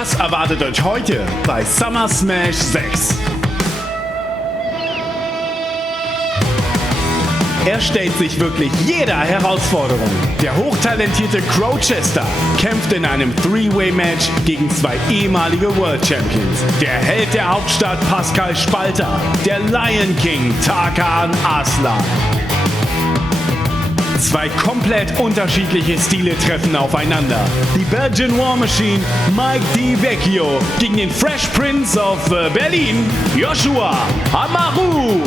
Das erwartet euch heute bei Summer Smash 6. Er stellt sich wirklich jeder Herausforderung. Der hochtalentierte Crowchester kämpft in einem Three-Way-Match gegen zwei ehemalige World Champions. Der Held der Hauptstadt Pascal Spalter, der Lion King Tarkan Aslan. Zwei komplett unterschiedliche Stile treffen aufeinander. Die Belgian War Machine Mike D. Vecchio gegen den Fresh Prince of Berlin Joshua Amaru.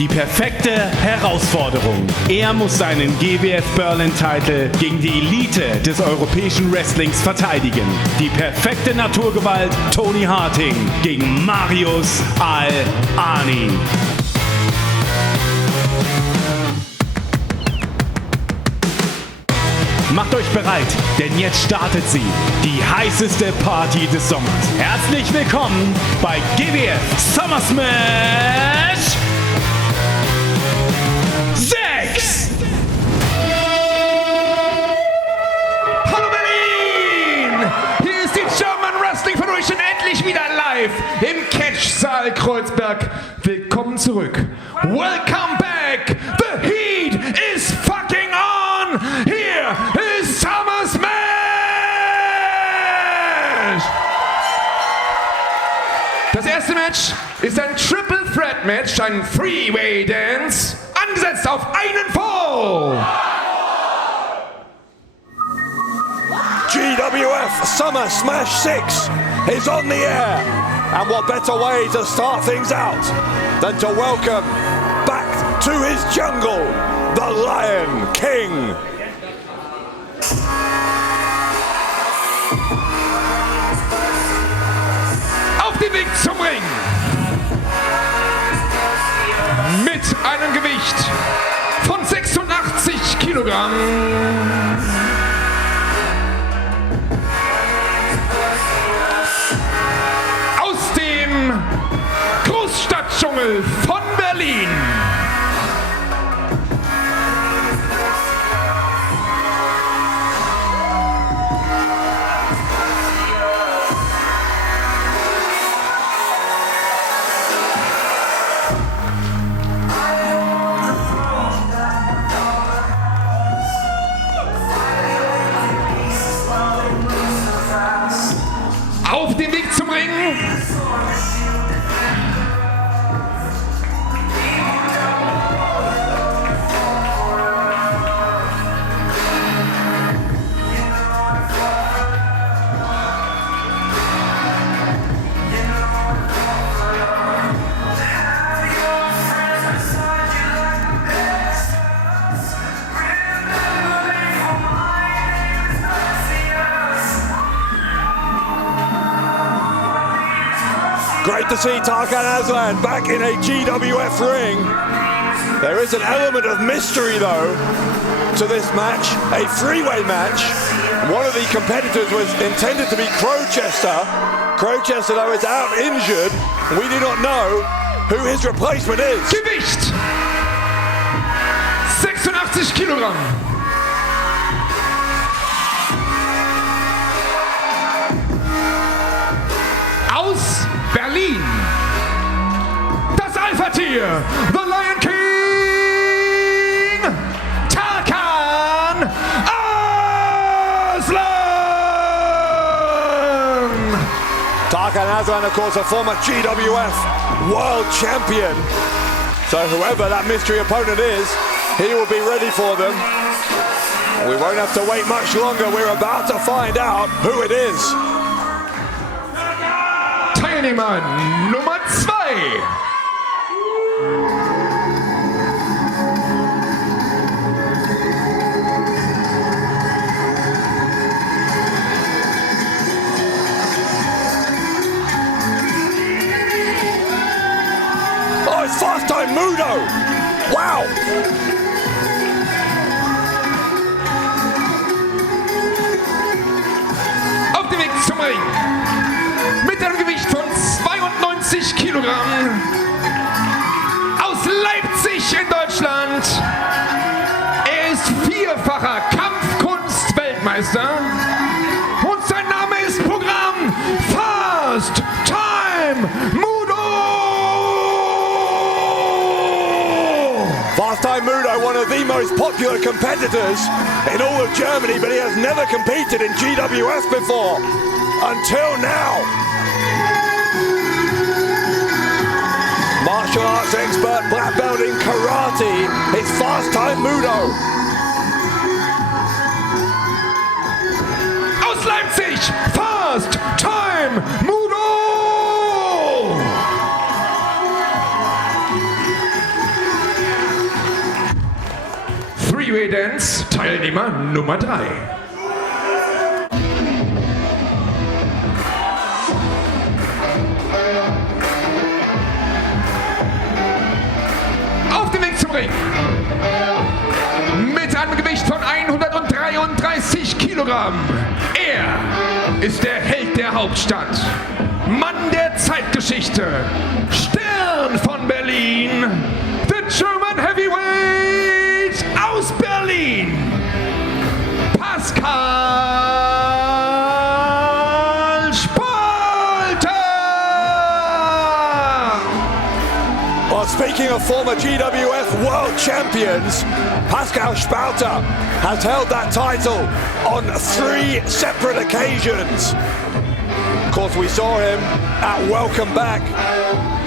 Die perfekte Herausforderung. Er muss seinen GWF Berlin-Titel gegen die Elite des europäischen Wrestlings verteidigen. Die perfekte Naturgewalt Toni Harting gegen Marius Al-Ani. Macht euch bereit, denn jetzt startet sie, die heißeste Party des Sommers. Herzlich willkommen bei GWF Summer Smash 6! Hallo Berlin! Hier ist die German Wrestling Federation endlich wieder live im Catch-Saal Kreuzberg. Willkommen zurück. Welcome back! The heat is fucking on! Here is Summer Smash! Das erste Match ist ein Triple Threat Match, ein Freeway Dance, angesetzt auf einen Fall. GWF Summer Smash 6 is on the air. And what better way to start things out than to welcome back to his jungle, the Lion King. Auf dem Weg zum Ring. Mit einem Gewicht von 86 Kilogramm. Aus dem Großstadtdschungel von Berlin. Auf dem Weg zum Ring. Great to see Tarkan Aslan back in a GWF ring. There is an element of mystery though to this match, a three-way match. One of the competitors was intended to be Crowchester. Crowchester though is out injured. We do not know who his replacement is. Gewicht 86 Kilogramm. Aus Berlin. Das Alpha-Tier. The Lion King. Tarkan Aslan. Tarkan Aslan, of course, a former GWF World Champion. So whoever that mystery opponent is, he will be ready for them. We won't have to wait much longer. We're about to find out who it is. Teilnehmer Nummer 2. Oh, it's first time Moodo. Wow. Auf dem Weg zum Ring. Mit einem Gewicht von 92 Kilogramm. Aus Leipzig in Deutschland. Er ist vierfacher Kampfkunst-Weltmeister. Und sein Name one of the most popular competitors in all of Germany, but he has never competed in GWF before, until now. Martial arts expert, black belt in karate, it's fast time Moodo. Aus Leipzig, fast time Moodo! Three-Way Dance, Teilnehmer Nummer 3. Auf dem Weg zum Ring. Mit einem Gewicht von 133 Kilogramm. Er ist der Held der Hauptstadt. Mann der Zeitgeschichte. Stern von Berlin. The German Heavyweight aus Berlin. Pascal Spalter. Well, speaking of former GWF World Champions, Pascal Spalter has held that title on 3 separate occasions. Of course, we saw him at Welcome Back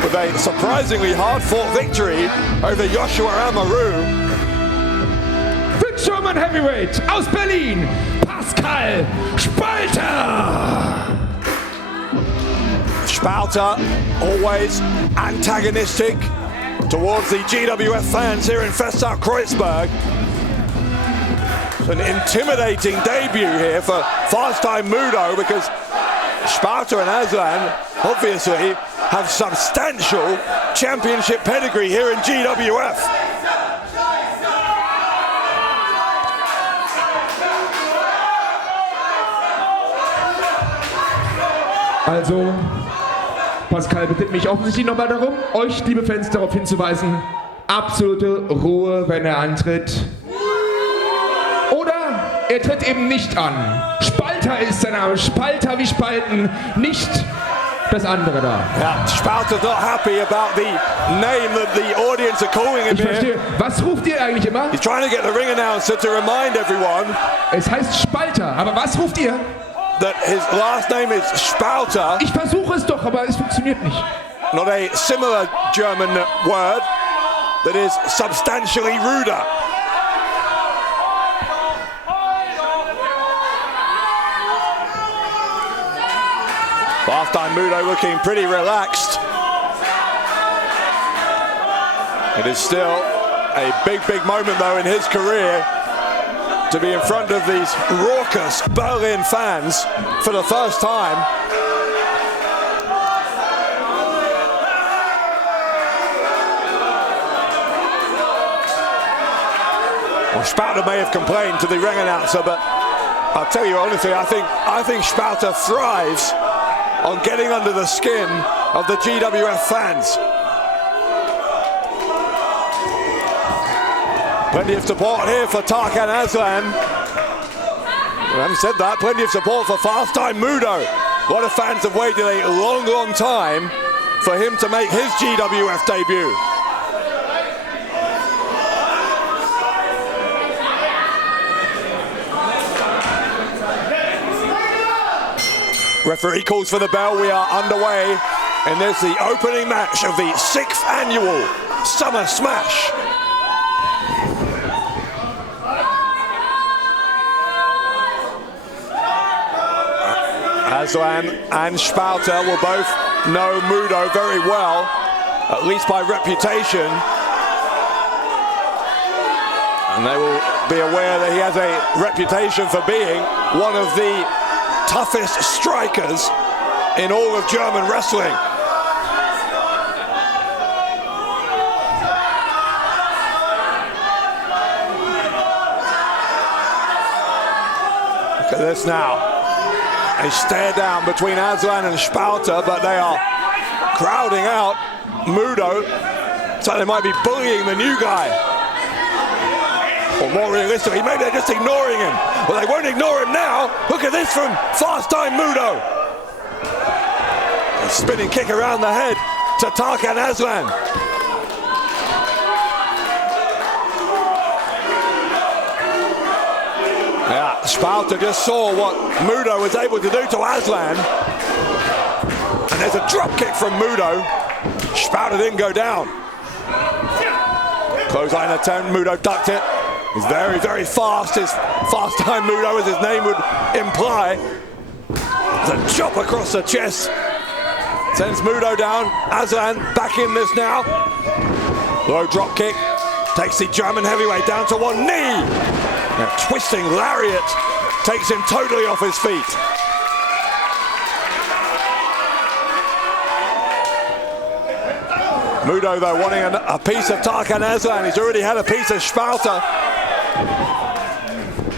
with a surprisingly hard-fought victory over Joshua Amaru. The German Heavyweight aus Berlin, Pascal Spalter. Spalter always antagonistic towards the GWF fans here in Festsaal Kreuzberg. An intimidating debut here for Fast Time Moodo, because Spalter and Aslan obviously have substantial championship pedigree here in GWF. Also, Pascal bittet mich offensichtlich nochmal darum, euch, liebe Fans, darauf hinzuweisen, absolute Ruhe, wenn er antritt. Oder er tritt eben nicht an. Spalter ist sein Name, Spalter wie Spalten, nicht das andere da. Yeah, Spalter's not happy about the name that the audience are calling him Ich verstehe. here. Was ruft ihr eigentlich immer? He's trying to get the ring announcer to remind everyone Es heißt Spalter, aber was ruft ihr? that his last name is Spalter, Ich versuche es doch, aber es funktioniert nicht. not a similar German word that is substantially ruder. Fast Time Moodo looking pretty relaxed. It is still a big moment though in his career to be in front of these raucous Berlin fans for the first time. Well, Spalter may have complained to the ring announcer, but I'll tell you honestly, I think Spalter thrives on getting under the skin of the GWF fans. Plenty of support here for Tarkan Aslan. I haven't said that, plenty of support for Fast Time Moodo. A lot of fans have waited a long time for him to make his GWF debut. Referee calls for the bell. We are underway, and there's the opening match of the 6th annual Summer Smash. Aslan and Spalter will both know Moodo very well, at least by reputation. And they will be aware that he has a reputation for being one of the toughest strikers in all of German wrestling. Look at this now. A stare down between Aslan and Spalter, but they are crowding out Moodo, so they might be bullying the new guy. Or more realistically, maybe they're just ignoring him. Well, they won't ignore him now. Look at this from Fast Time Moodo. A spinning kick around the head to Tarkan Aslan. Spalter just saw what Moodo was able to do to Aslan. And there's a drop kick from Moodo. Spalter didn't go down. Clothesline attempt, Moodo ducked it. He's very, very fast. His fast time Moodo, as his name would imply. There's a chop across the chest. Sends Moodo down. Aslan back in this now. Low drop kick. Takes the German heavyweight down to one knee. A twisting lariat takes him totally off his feet. Moodo, though, wanting a piece of Tarkan Aslan. He's already had a piece of Spalter.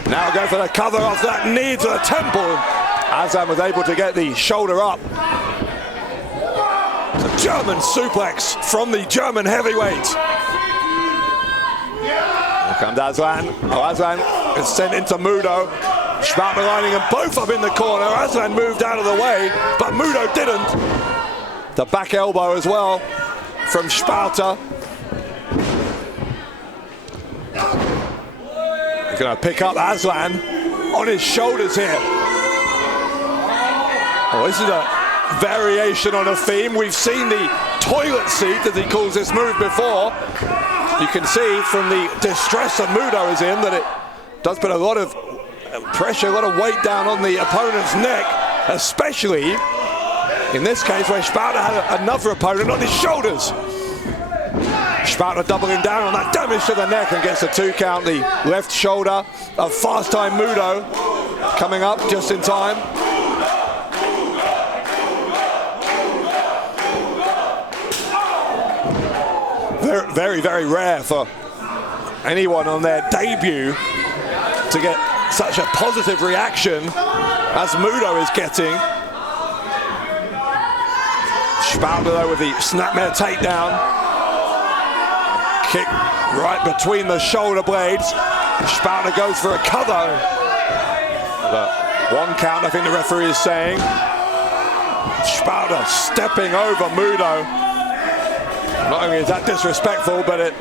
Now go for the cover off that knee to the temple. Aslan was able to get the shoulder up. It's a German suplex from the German heavyweight. Here comes Aslan. Oh, Aslan is sent into Moodo. Spalter lining them both up in the corner. Aslan moved out of the way, but Moodo didn't. The back elbow as well from Spalter. He's going to pick up Aslan on his shoulders here. Oh, this is a variation on a theme. We've seen the toilet seat, as he calls this move, before. You can see from the distress that Moodo is in that it does put a lot of pressure, a lot of weight down on the opponent's neck, especially in this case where Spalter had another opponent on his shoulders. Spalter doubling down on that damage to the neck and gets a 2 count. The left shoulder of fast time Moodo coming up just in time. Very, very, very rare for anyone on their debut to get such a positive reaction as Moodo is getting. Spalter, though, with the snapmare takedown. Kick right between the shoulder blades. Spalter goes for a cover. But 1 count, I think the referee is saying. Spalter stepping over Moodo. Not only is that disrespectful, but it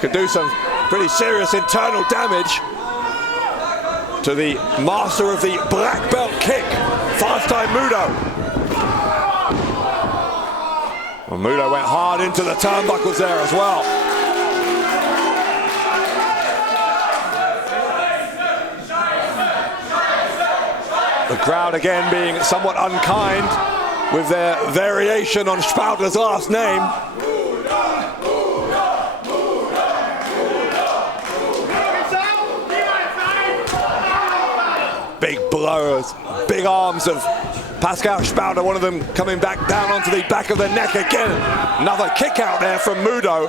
could do some pretty serious internal damage to the master of the black belt kick, fast time Moodo. Well, Moodo went hard into the turnbuckles there as well. The crowd again being somewhat unkind with their variation on Spalter's last name. Big blows, big arms of Pascal Spalter, one of them coming back down onto the back of the neck again. Another kick out there from Moodo.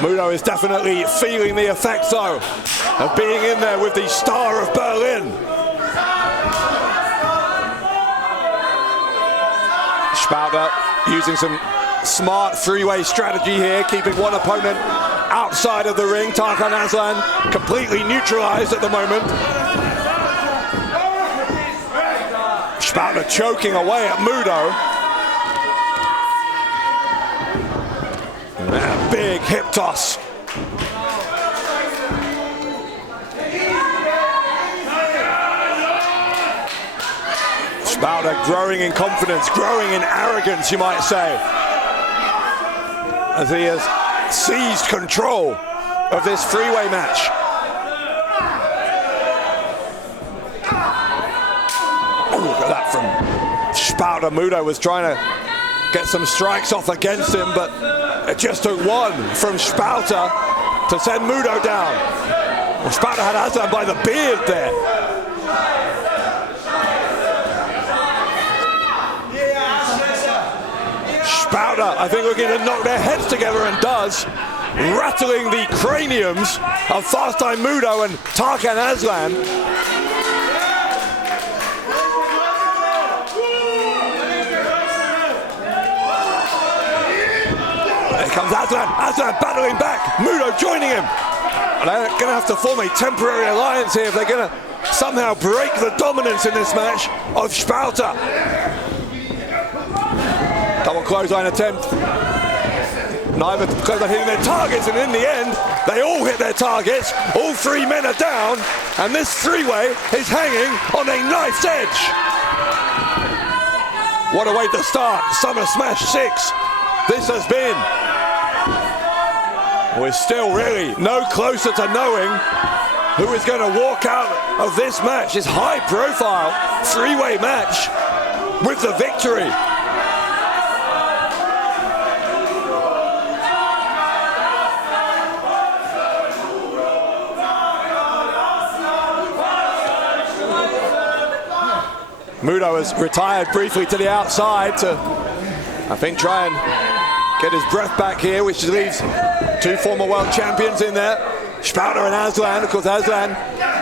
Moodo is definitely feeling the effects, though, of being in there with the star of Berlin. Spalter using some smart three-way strategy here, keeping one opponent outside of the ring. Tarkan Aslan completely neutralized at the moment. Spalter choking away at Moodo. And a big hip toss. Spalter growing in confidence, growing in arrogance, you might say, as he has seized control of this three-way match. Oh, look at that from Spalter. Moodo was trying to get some strikes off against him, but it just took one from Spalter to send Moodo down. Well, Spalter had Aslan by the beard there. Spalter, I think, looking to knock their heads together, and does, rattling the craniums of Fast Time Moodo and Tarkan Aslan. Here comes Aslan. Aslan battling back. Moodo joining him. And they're going to have to form a temporary alliance here if they're going to somehow break the dominance in this match of Spalter. Double clothesline attempt. Neither close on hitting their targets, and in the end, they all hit their targets. All three men are down, and this three-way is hanging on a knife's edge. What a way to start Summer Smash 6. This has been. We're still really no closer to knowing who is going to walk out of this match, this high-profile three-way match, with the victory. Moodo has retired briefly to the outside to, I think, try and get his breath back here, which leaves two former world champions in there, Spalter and Aslan. Of course, Aslan,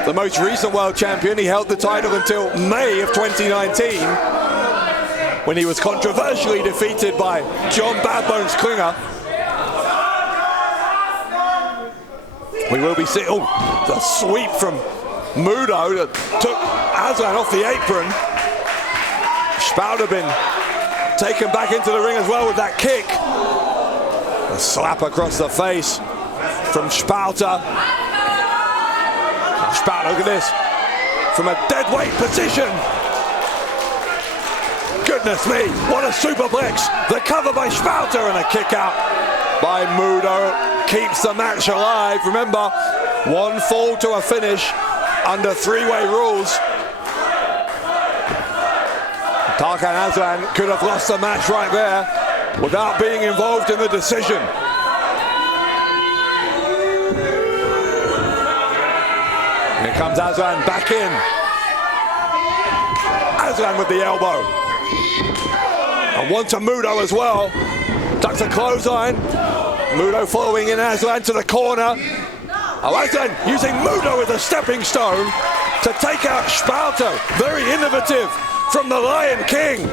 the most recent world champion. He held the title until May of 2019, when he was controversially defeated by John Badbones Klinger. We will be seeing, the sweep from Moodo that took Aslan off the apron. Spalter been taken back into the ring as well with that kick. A slap across the face from Spalter. Spalter, look at this, from a dead weight position. Goodness me, what a superplex. The cover by Spalter and a kick out by Moodo keeps the match alive. Remember, one fall to a finish under three-way rules. Tarkan Aslan could have lost the match right there without being involved in the decision. And here comes Aslan back in. Aslan with the elbow. And one to Moodo as well. Ducks a clothesline. Moodo following in Aslan to the corner. Oh, Aslan using Moodo as a stepping stone to take out Spalter. Very innovative from the Lion King.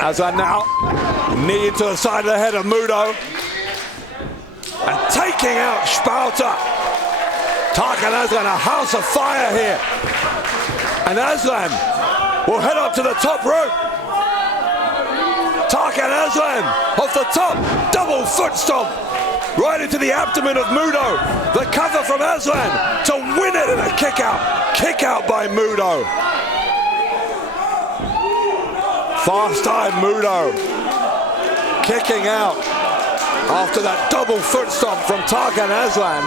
Aslan now, knee into the side of the head of Moodo. And taking out Spalter. Tarkan Aslan, a house of fire here. And Aslan will head up to the top rope. Tarkan Aslan off the top, double foot stomp. Right into the abdomen of Moodo. The cover from Aslan to win it in a kick out. Kick out by Moodo. Fast time Moodo. Kicking out after that double foot stomp from Tarkan Aslan.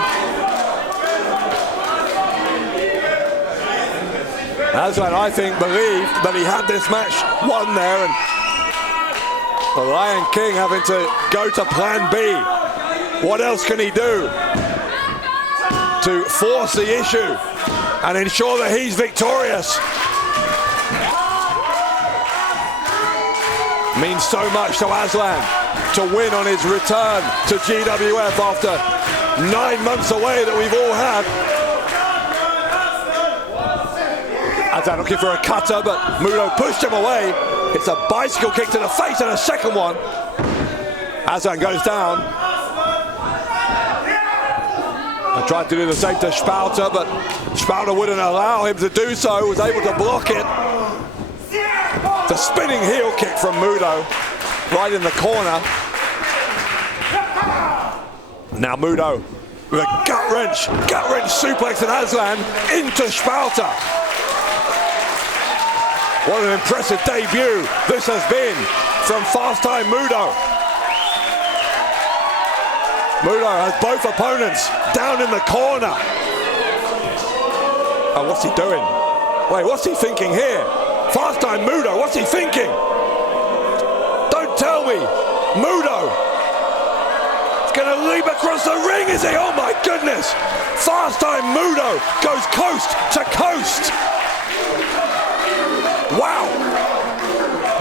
Aslan, I think, believed that he had this match won there, and the Lion King having to go to plan B. What else can he do to force the issue and ensure that he's victorious? Means so much to Aslan to win on his return to GWF after 9 months away that we've all had. Aslan looking for a cutter, but Moodo pushed him away. It's a bicycle kick to the face and a second one. Aslan goes down. I tried to do the same to Spalter, but Spalter wouldn't allow him to do so, was able to block it. The spinning heel kick from Moodo, right in the corner. Now Moodo with a gut wrench suplex and Aslan into Spalter. What an impressive debut this has been from Fast Time Moodo. Moodo has both opponents down in the corner. Oh, what's he doing? Wait, what's he thinking here? Fast Time Moodo, what's he thinking? Don't tell me. Moodo. He's going to leap across the ring, is he? Oh my goodness. Fast Time Moodo goes coast to coast. Wow.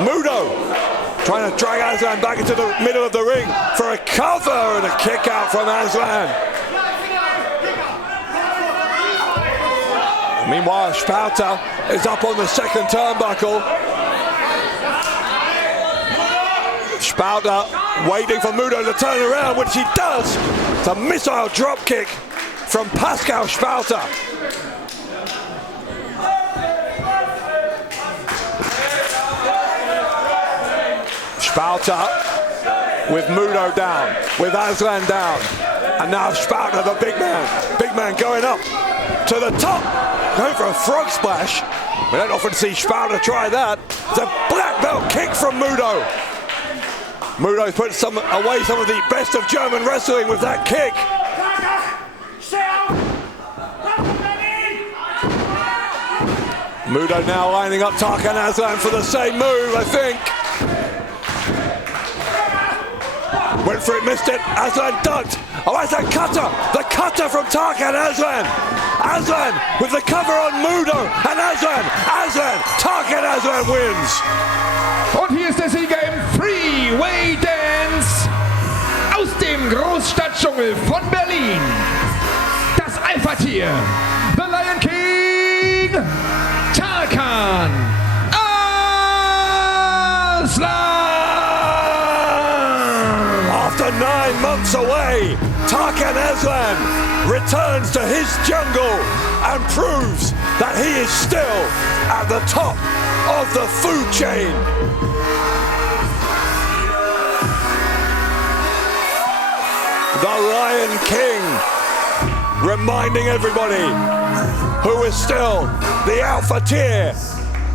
Moodo trying to drag Aslan back into the middle of the ring for a cover and a kick out from Aslan. Meanwhile, Spalter is up on the second turnbuckle. Spalter waiting for Moodo to turn around, which he does. It's a missile drop kick from Pascal Spalter. Spalter with Moodo down, with Aslan down. And now Spalter, the big man going up to the top, going for a frog splash. We don't often see Spalter try that. It's a black belt kick from Moodo. Moodo's put away some of the best of German wrestling with that kick. Moodo now lining up Tarkan Aslan for the same move, I think. Went for it, missed it. Aslan ducked. Oh, Aslan the cutter from Tarkan Aslan. Aslan with the cover on Moodo and Aslan, Tarkan Aslan wins. Und hier ist der Sieger im Freeway Dance aus dem Großstadtdschungel von Berlin. Das Alpha-Tier, The Lion King, Tarkan Aslan. After 9 months away, Tarkan Aslan returns to his jungle and proves that he is still at the top of the food chain. The Lion King reminding everybody who is still the alpha tier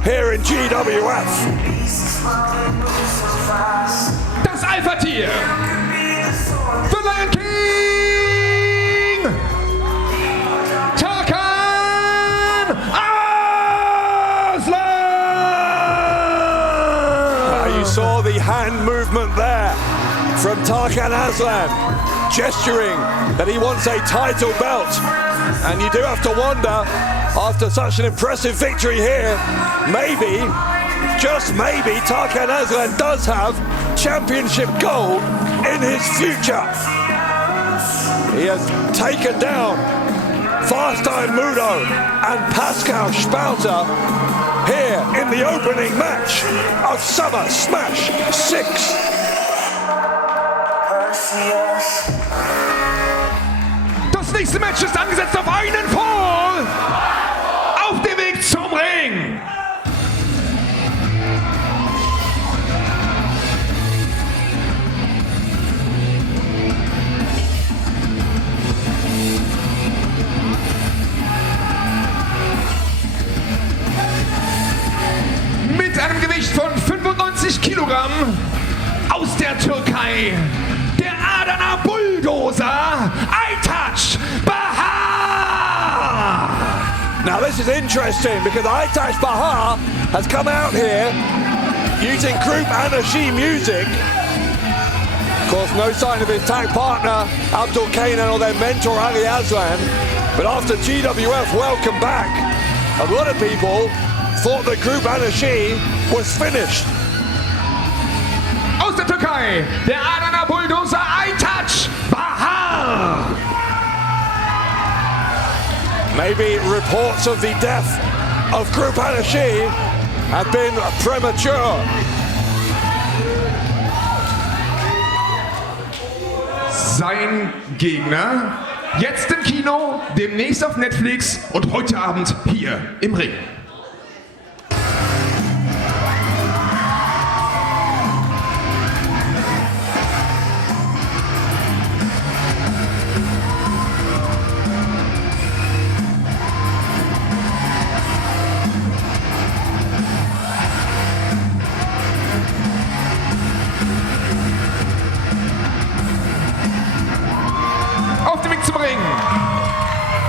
here in GWF. Das Alpha Tier, The Lion King, Tarkan Aslan. You saw the hand movement there from Tarkan Aslan, gesturing that he wants a title belt. And you do have to wonder, after such an impressive victory here, maybe, just maybe, Tarkan Aslan does have championship gold in his future. He has taken down Fast Time Moodo and Pascal Spalter here in the opening match of Summer Smash 6. Das nächste Match ist angesetzt auf einen Fall. Auf dem Weg zum Ring. Mit einem Gewicht von 95 Kilogramm aus der Türkei. Der Adana Bulldozer, Aytac Bahar! Now this is interesting because Aytac Bahar has come out here using group Anashi music. Of course, no sign of his tag partner, Abdul Kenan, or their mentor, Ali Aslan. But after GWF welcome back, a lot of people thought the group Anashi was finished. Aus der Türkei, der Adana Bulldozer Aytac Bahar. Maybe reports of the death of Group Anashi have been premature. Sein Gegner, jetzt im Kino, demnächst auf Netflix und heute Abend hier im Ring.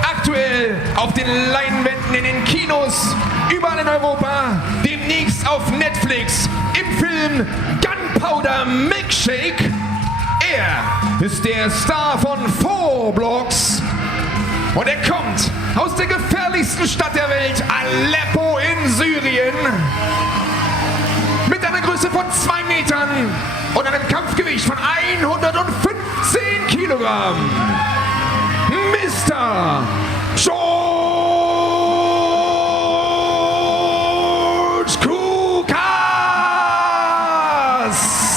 Aktuell auf den Leinwänden in den Kinos, überall in Europa, demnächst auf Netflix, im Film Gunpowder Milkshake. Er ist der Star von 4 Blocks und er kommt aus der gefährlichsten Stadt der Welt, Aleppo in Syrien. Mit einer Größe von 2 Metern und einem Kampfgewicht von 115 Kilogramm. Mr. Khoukaz!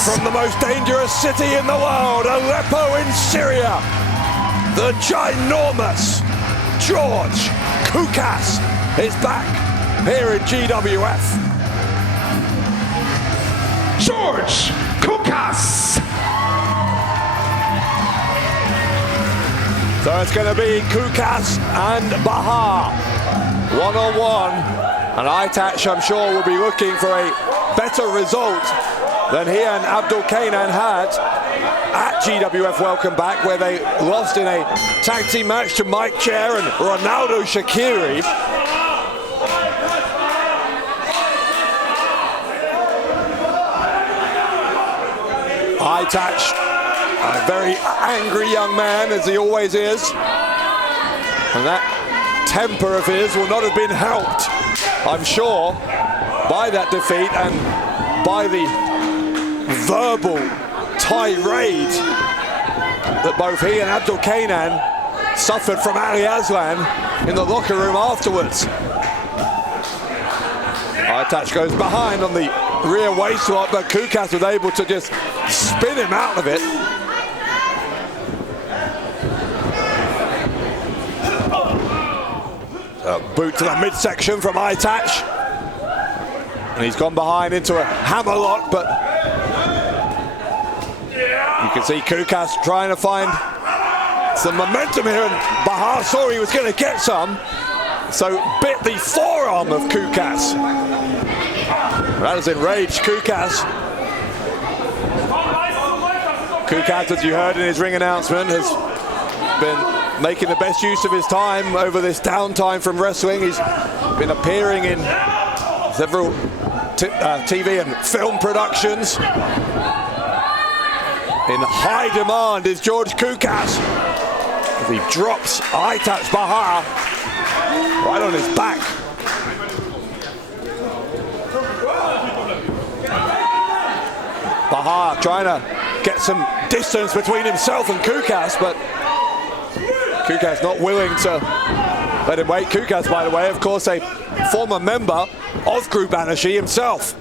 From the most dangerous city in the world, Aleppo in Syria, the ginormous George Khoukaz is back here in GWF. George Khoukaz. So it's going to be Khoukaz and Bahar one-on-one, and Aytac, I'm sure, will be looking for a better result than he and Abdul Kenan had at GWF Welcome Back, where they lost in a tag team match to Mike Chair and Ronaldo Shaqiri. Aytac, a very angry young man, as he always is, and that temper of his will not have been helped, I'm sure, by that defeat and by the verbal tirade that both he and Abdul Kenan suffered from Ali Aslan in the locker room afterwards. Aytac goes behind on the rear waist lock, but Khoukaz was able to just spin him out of it. A boot to the midsection from Aytac. And he's gone behind into a hammerlock, but you can see Khoukaz trying to find some momentum here, and Bahar saw he was going to get some, so bit the forearm of Khoukaz. That has enraged Khoukaz. Khoukaz, as you heard in his ring announcement, has been making the best use of his time over this downtime from wrestling. He's been appearing in several TV and film productions. In high demand is George Khoukaz. He drops Aytac Bahar right on his back. Bahar trying to get some distance between himself and Khoukaz, but Khoukaz not willing to let him wait. Khoukaz, by the way, of course, a former member of Group Anashi himself.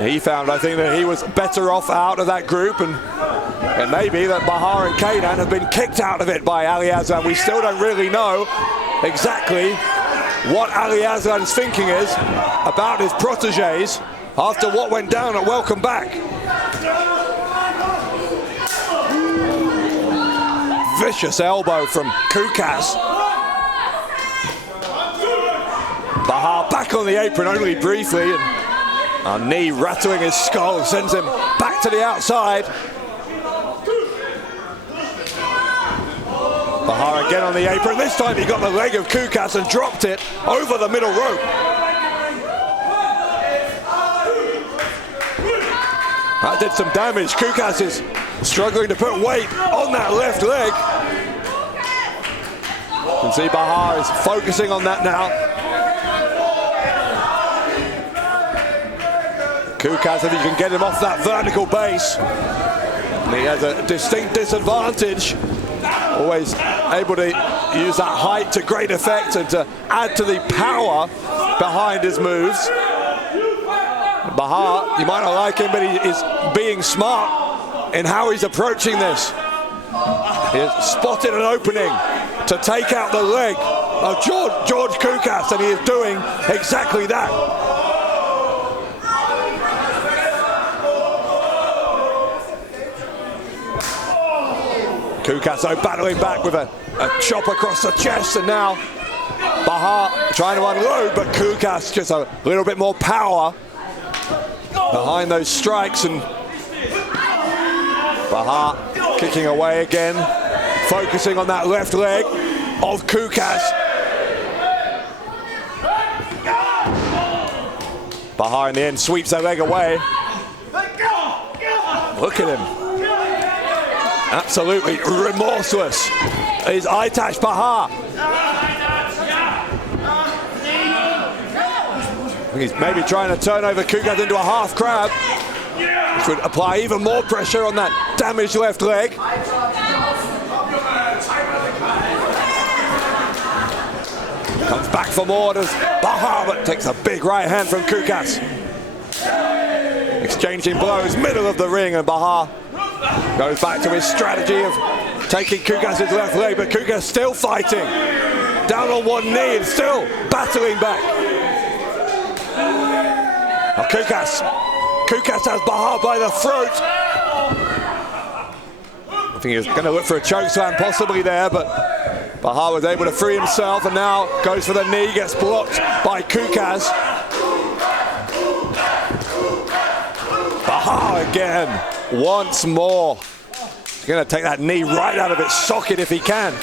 He found, I think, that he was better off out of that group, and maybe that Bahar and Kenan have been kicked out of it by Ali Aslan. We still don't really know exactly what Ali Aslan's thinking is about his proteges after what went down at Welcome Back. Vicious elbow from Khoukaz. Bahar back on the apron only briefly, and a knee rattling his skull sends him back to the outside. Bahar again on the apron. This time he got the leg of Khoukaz and dropped it over the middle rope. That did some damage. Khoukaz is struggling to put weight on that left leg. You can see Bahar is focusing on that now. Khoukaz, if he can get him off that vertical base, and he has a distinct disadvantage. Always able to use that height to great effect and to add to the power behind his moves. Bahar, you might not like him, but he is being smart in how he's approaching this. He has spotted an opening to take out the leg of George Khoukaz, and he is doing exactly that. Khoukaz, though, battling back with a chop across the chest, and now Bahar trying to unload, but Khoukaz just a little bit more power behind those strikes, and Bahar kicking away again, focusing on that left leg of Khoukaz. Bahar in the end sweeps that leg away. Look at him. Absolutely remorseless is Aytac Bahar. He's maybe trying to turn over Khoukaz into a half crab, which would apply even more pressure on that damaged left leg. Comes back for more, does Bahar, but takes a big right hand from Khoukaz. Exchanging blows, middle of the ring, and Bahar goes back to his strategy of taking Khoukaz's left leg, but Khoukaz still fighting. Down on one knee and still battling back. Now Khoukaz has Bahar by the throat. I think he was going to look for a chokeslam possibly there, but Bahar was able to free himself and now goes for the knee, gets blocked by Khoukaz. Bahar again, once more. He's going to take that knee right out of its socket if he can.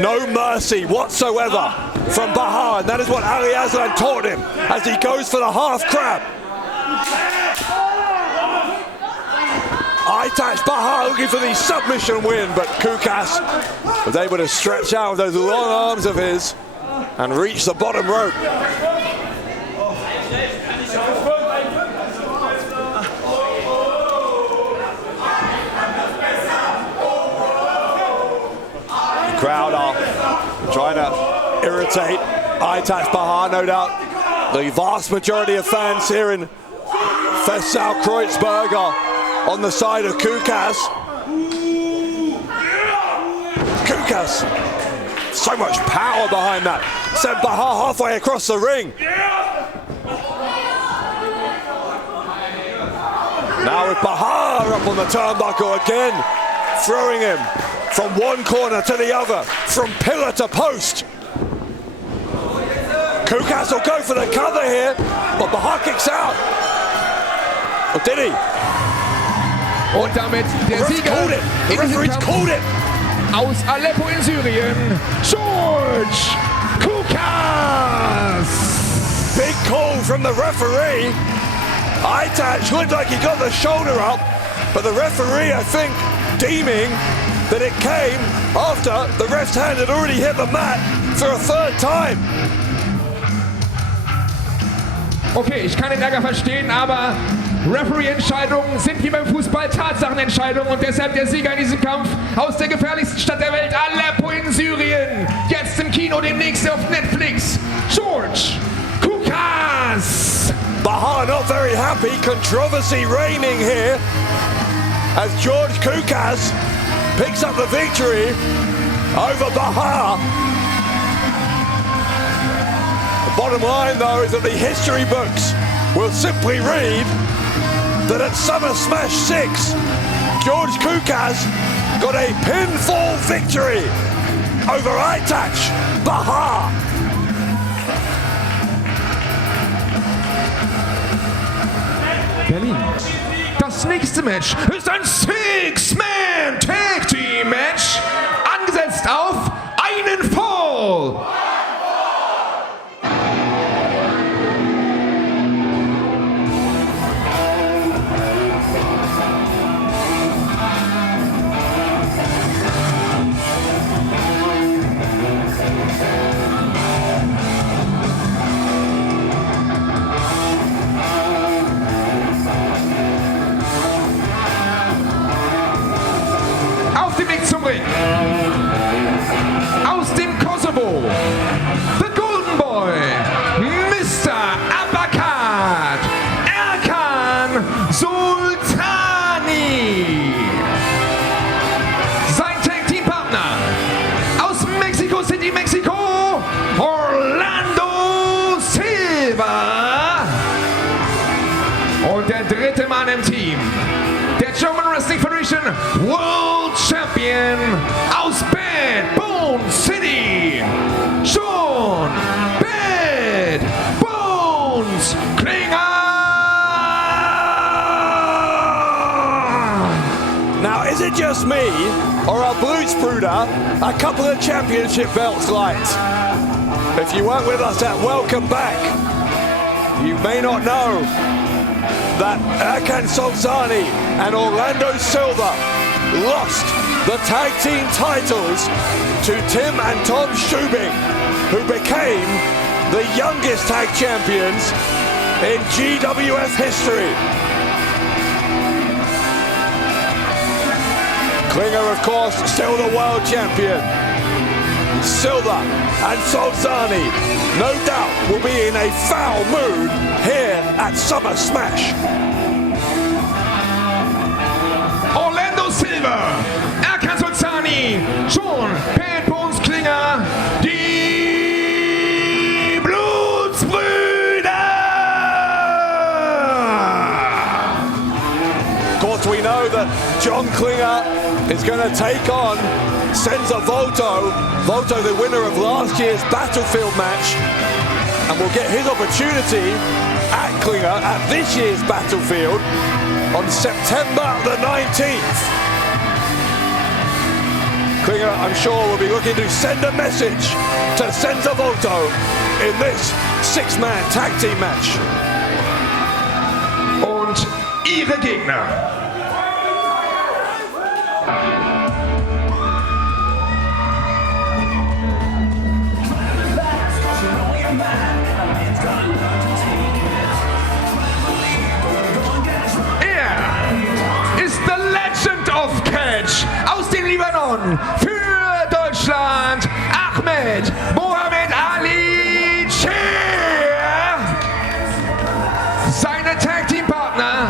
No mercy whatsoever from Bahar, and that is what Ali Aslan taught him as he goes for the half crab. Aytac Bahar looking for the submission win, but Khoukaz was able to stretch out with those long arms of his and reach the bottom rope. The crowd are trying to irritate Aytac Bahar, no doubt. The vast majority of fans here in Kreuzberg are on the side of Khoukaz. Khoukaz, so much power behind that. Sent Bahar halfway across the ring. Now with Bahar up on the turnbuckle again, throwing him from one corner to the other, from pillar to post. Khoukaz will go for the cover here, but Bahar kicks out. Or did he? Und damit der Sieger in diesem Kampf aus Aleppo in Syrien, George Khoukaz. Big call from the referee. Aytac looked like he got the shoulder up, but the referee, I think, deeming that it came after the ref's hand had already hit the mat for a third time. Okay, ich kann den Ärger verstehen, aber Referee-Entscheidungen sind wie beim Fußball Tatsachenentscheidungen und deshalb der Sieger in diesem Kampf aus der gefährlichsten Stadt der Welt, Aleppo in Syrien. Jetzt im Kino, demnächst auf Netflix. George Khoukaz. Bahar not very happy, controversy reigning here as George Khoukaz picks up the victory over Bahar. The bottom line though is that the history books will simply read that at Summer Smash 6, George Khoukaz got a pinfall victory over Aytac Bahar. Berlin. Das nächste Match ist ein Six-Man-Tag-Team-Match, angesetzt auf einen Fall. Aus dem Kosovo, the Golden Boy, Mr. Abakat, Erkan Sulcani. Sein Tag-Team-Partner aus Mexico City, Mexiko, Orlando Silva. Und der dritte Mann im Team, der German Wrestling Federation World Champion aus Bad Bone City, Sean Bad Bones Klinger. Now, is it just me, or are Blutsbrüder a couple of championship belts light? If you weren't with us at Welcome Back, you may not know that Erkan Sulcani and Orlando Silva lost the tag team titles to Tim and Tom Stübing, who became the youngest tag champions in GWF history. Klinger, of course, still the world champion. Silva and Sulcani, no doubt, will be in a foul mood here at Summer Smash. Orlando Silva, Erkan Sulcani, Sean Bad Bones Klinger, die Blutsbrüder. John Klinger is going to take on Senza Volto. Volto, the winner of last year's Battlefield match, and will get his opportunity at Klinger at this year's Battlefield on September the 19th. Klinger, I'm sure, will be looking to send a message to Senza Volto in this six-man tag team match. Und ihre Gegner. Of Catch aus dem Libanon für Deutschland, Ahmed Mohammed Ali Cher. Seine Tag Team Partner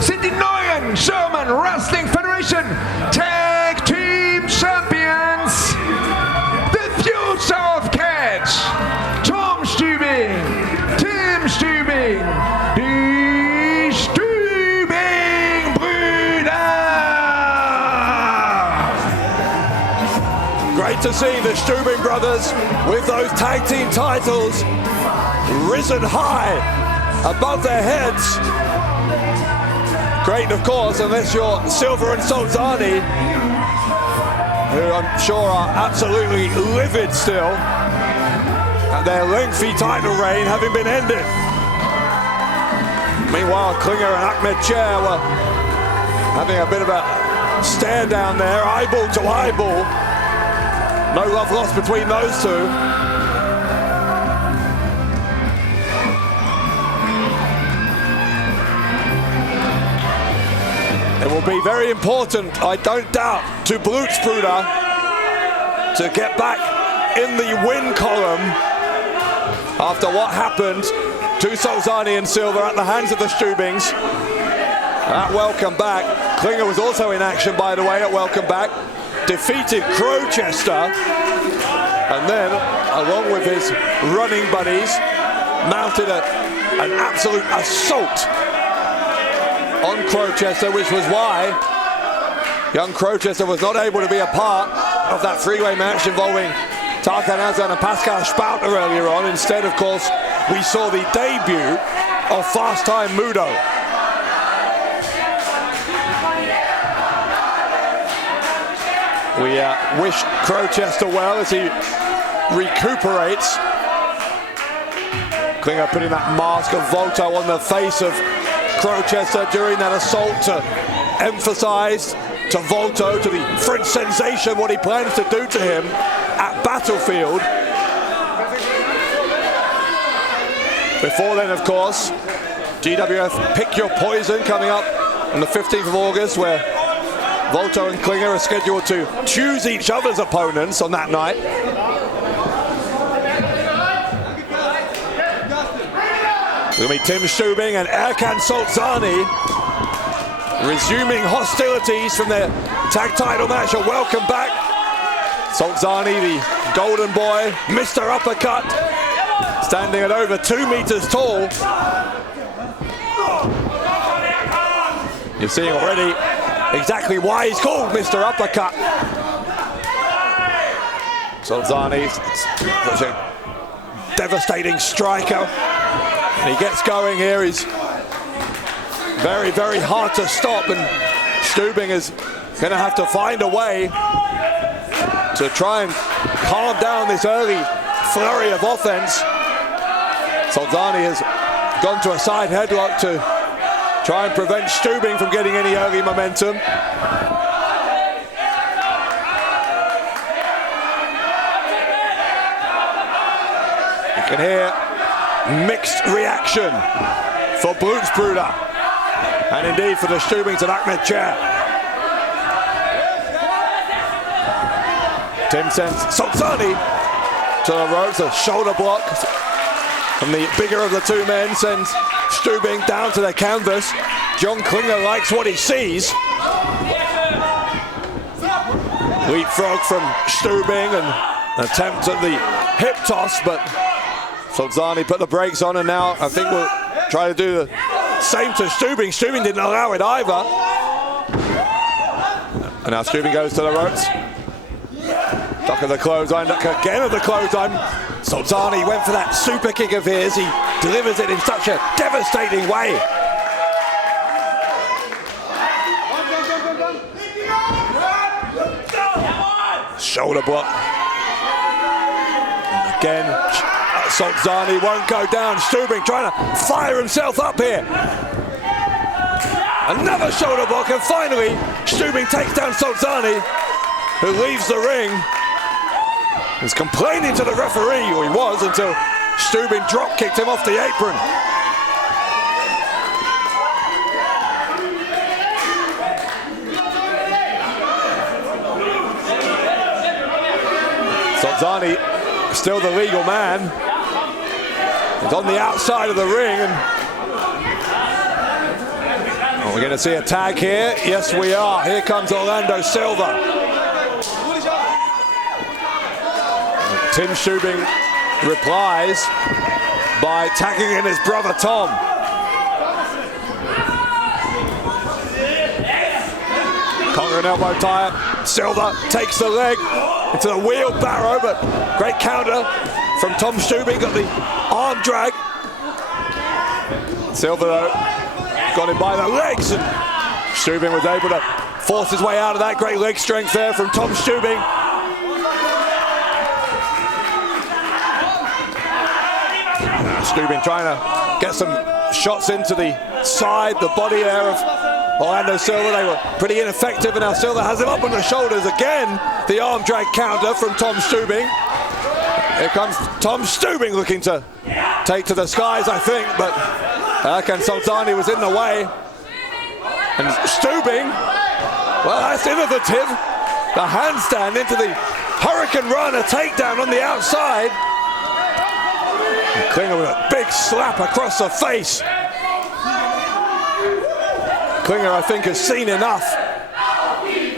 sind die neuen German Wrestling Federation Tag Team Champions, The Future of Catch, Tom Stübing, Tim Stübing, die Stübing Great to see the Stübing brothers with those tag team titles risen high above their heads. Great, of course, unless you're Silver and Sulcani, who I'm sure are absolutely livid still at their lengthy title reign having been ended. Meanwhile, Klinger and Ahmed Cher were having a bit of a stare down there, eyeball to eyeball. No love lost between those two. It will be very important, I don't doubt, to Blutsbrüder to get back in the win column after what happened to Sulcani and Silver at the hands of the Stübings. At Welcome Back, Klinger was also in action, by the way, at Welcome Back. Defeated Crowchester, and then, along with his running buddies, mounted an absolute assault on Crowchester, which was why young Crowchester was not able to be a part of that three-way match involving Tarkan, Aslan and Pascal Spalter earlier on. Instead, of course, we saw the debut of Fast Time Moodo. We wish Crowchester well as he recuperates. Klinger putting that mask of Volto on the face of Crowchester during that assault to emphasize to Volto, to the French sensation, what he plans to do to him at Battlefield. Before then, of course, GWF Pick Your Poison coming up on the 15th of August, where Volto and Klinger are scheduled to choose each other's opponents on that night. It's going to be Tim Stübing and Erkan Sulcani resuming hostilities from their tag title match at Welcome Back. Sulcani, the golden boy, Mr. Uppercut, standing at over 2 meters tall. You're seeing already exactly why he's called Mr. Uppercut. Sulcani, such a devastating striker. He gets going here, he's very, very hard to stop, and Stübing is going to have to find a way to try and calm down this early flurry of offense. Sulcani has gone to a side headlock to try and prevent Stübing from getting any early momentum. You can hear mixed reaction for Blutsbrüder, and indeed for the Stübings and Ahmed Cher. Tim sends Sulcani to the ropes, a shoulder block, and the bigger of the two men sends Stübing down to the canvas. John Klinger likes what he sees. Leapfrog from Stübing and an attempt at the hip toss, but Sulcani put the brakes on, and now I think we'll try to do the same to Stübing. Stübing didn't allow it either. And now Stübing goes to the ropes. Duck of the clothesline, duck again of the clothesline. Sulcani went for that super kick of his. He delivers it in such a devastating way. Shoulder block. Again, Sulcani won't go down. Stübing trying to fire himself up here. Another shoulder block, and finally, Stübing takes down Sulcani, who leaves the ring. He's complaining to the referee, or he was, until Stübing drop kicked him off the apron. Sulcani, still the legal man. He's on the outside of the ring, and we're going to see a tag here. Yes, we are. Here comes Orlando Silva. Tim Stübing replies by tagging in his brother Tom. Conquer an elbow tie. Silva takes the leg into the wheelbarrow, but great counter from Tom Stübing. Got the arm drag. Silva though got him by the legs, and Stübing was able to force his way out of that. Great leg strength there from Tom Stübing. Stübing trying to get some shots into the side, the body there of Orlando Silva. They were pretty ineffective, and now Silva has him up on the shoulders again. The arm drag counter from Tom Stübing. Here comes Tom Stübing looking to take to the skies, I think, but Erkan Sulcani was in the way. And Stübing, well, that's innovative. The handstand into the Hurricane Runner takedown on the outside. And Klinger with a big slap across the face. Klinger, I think, has seen enough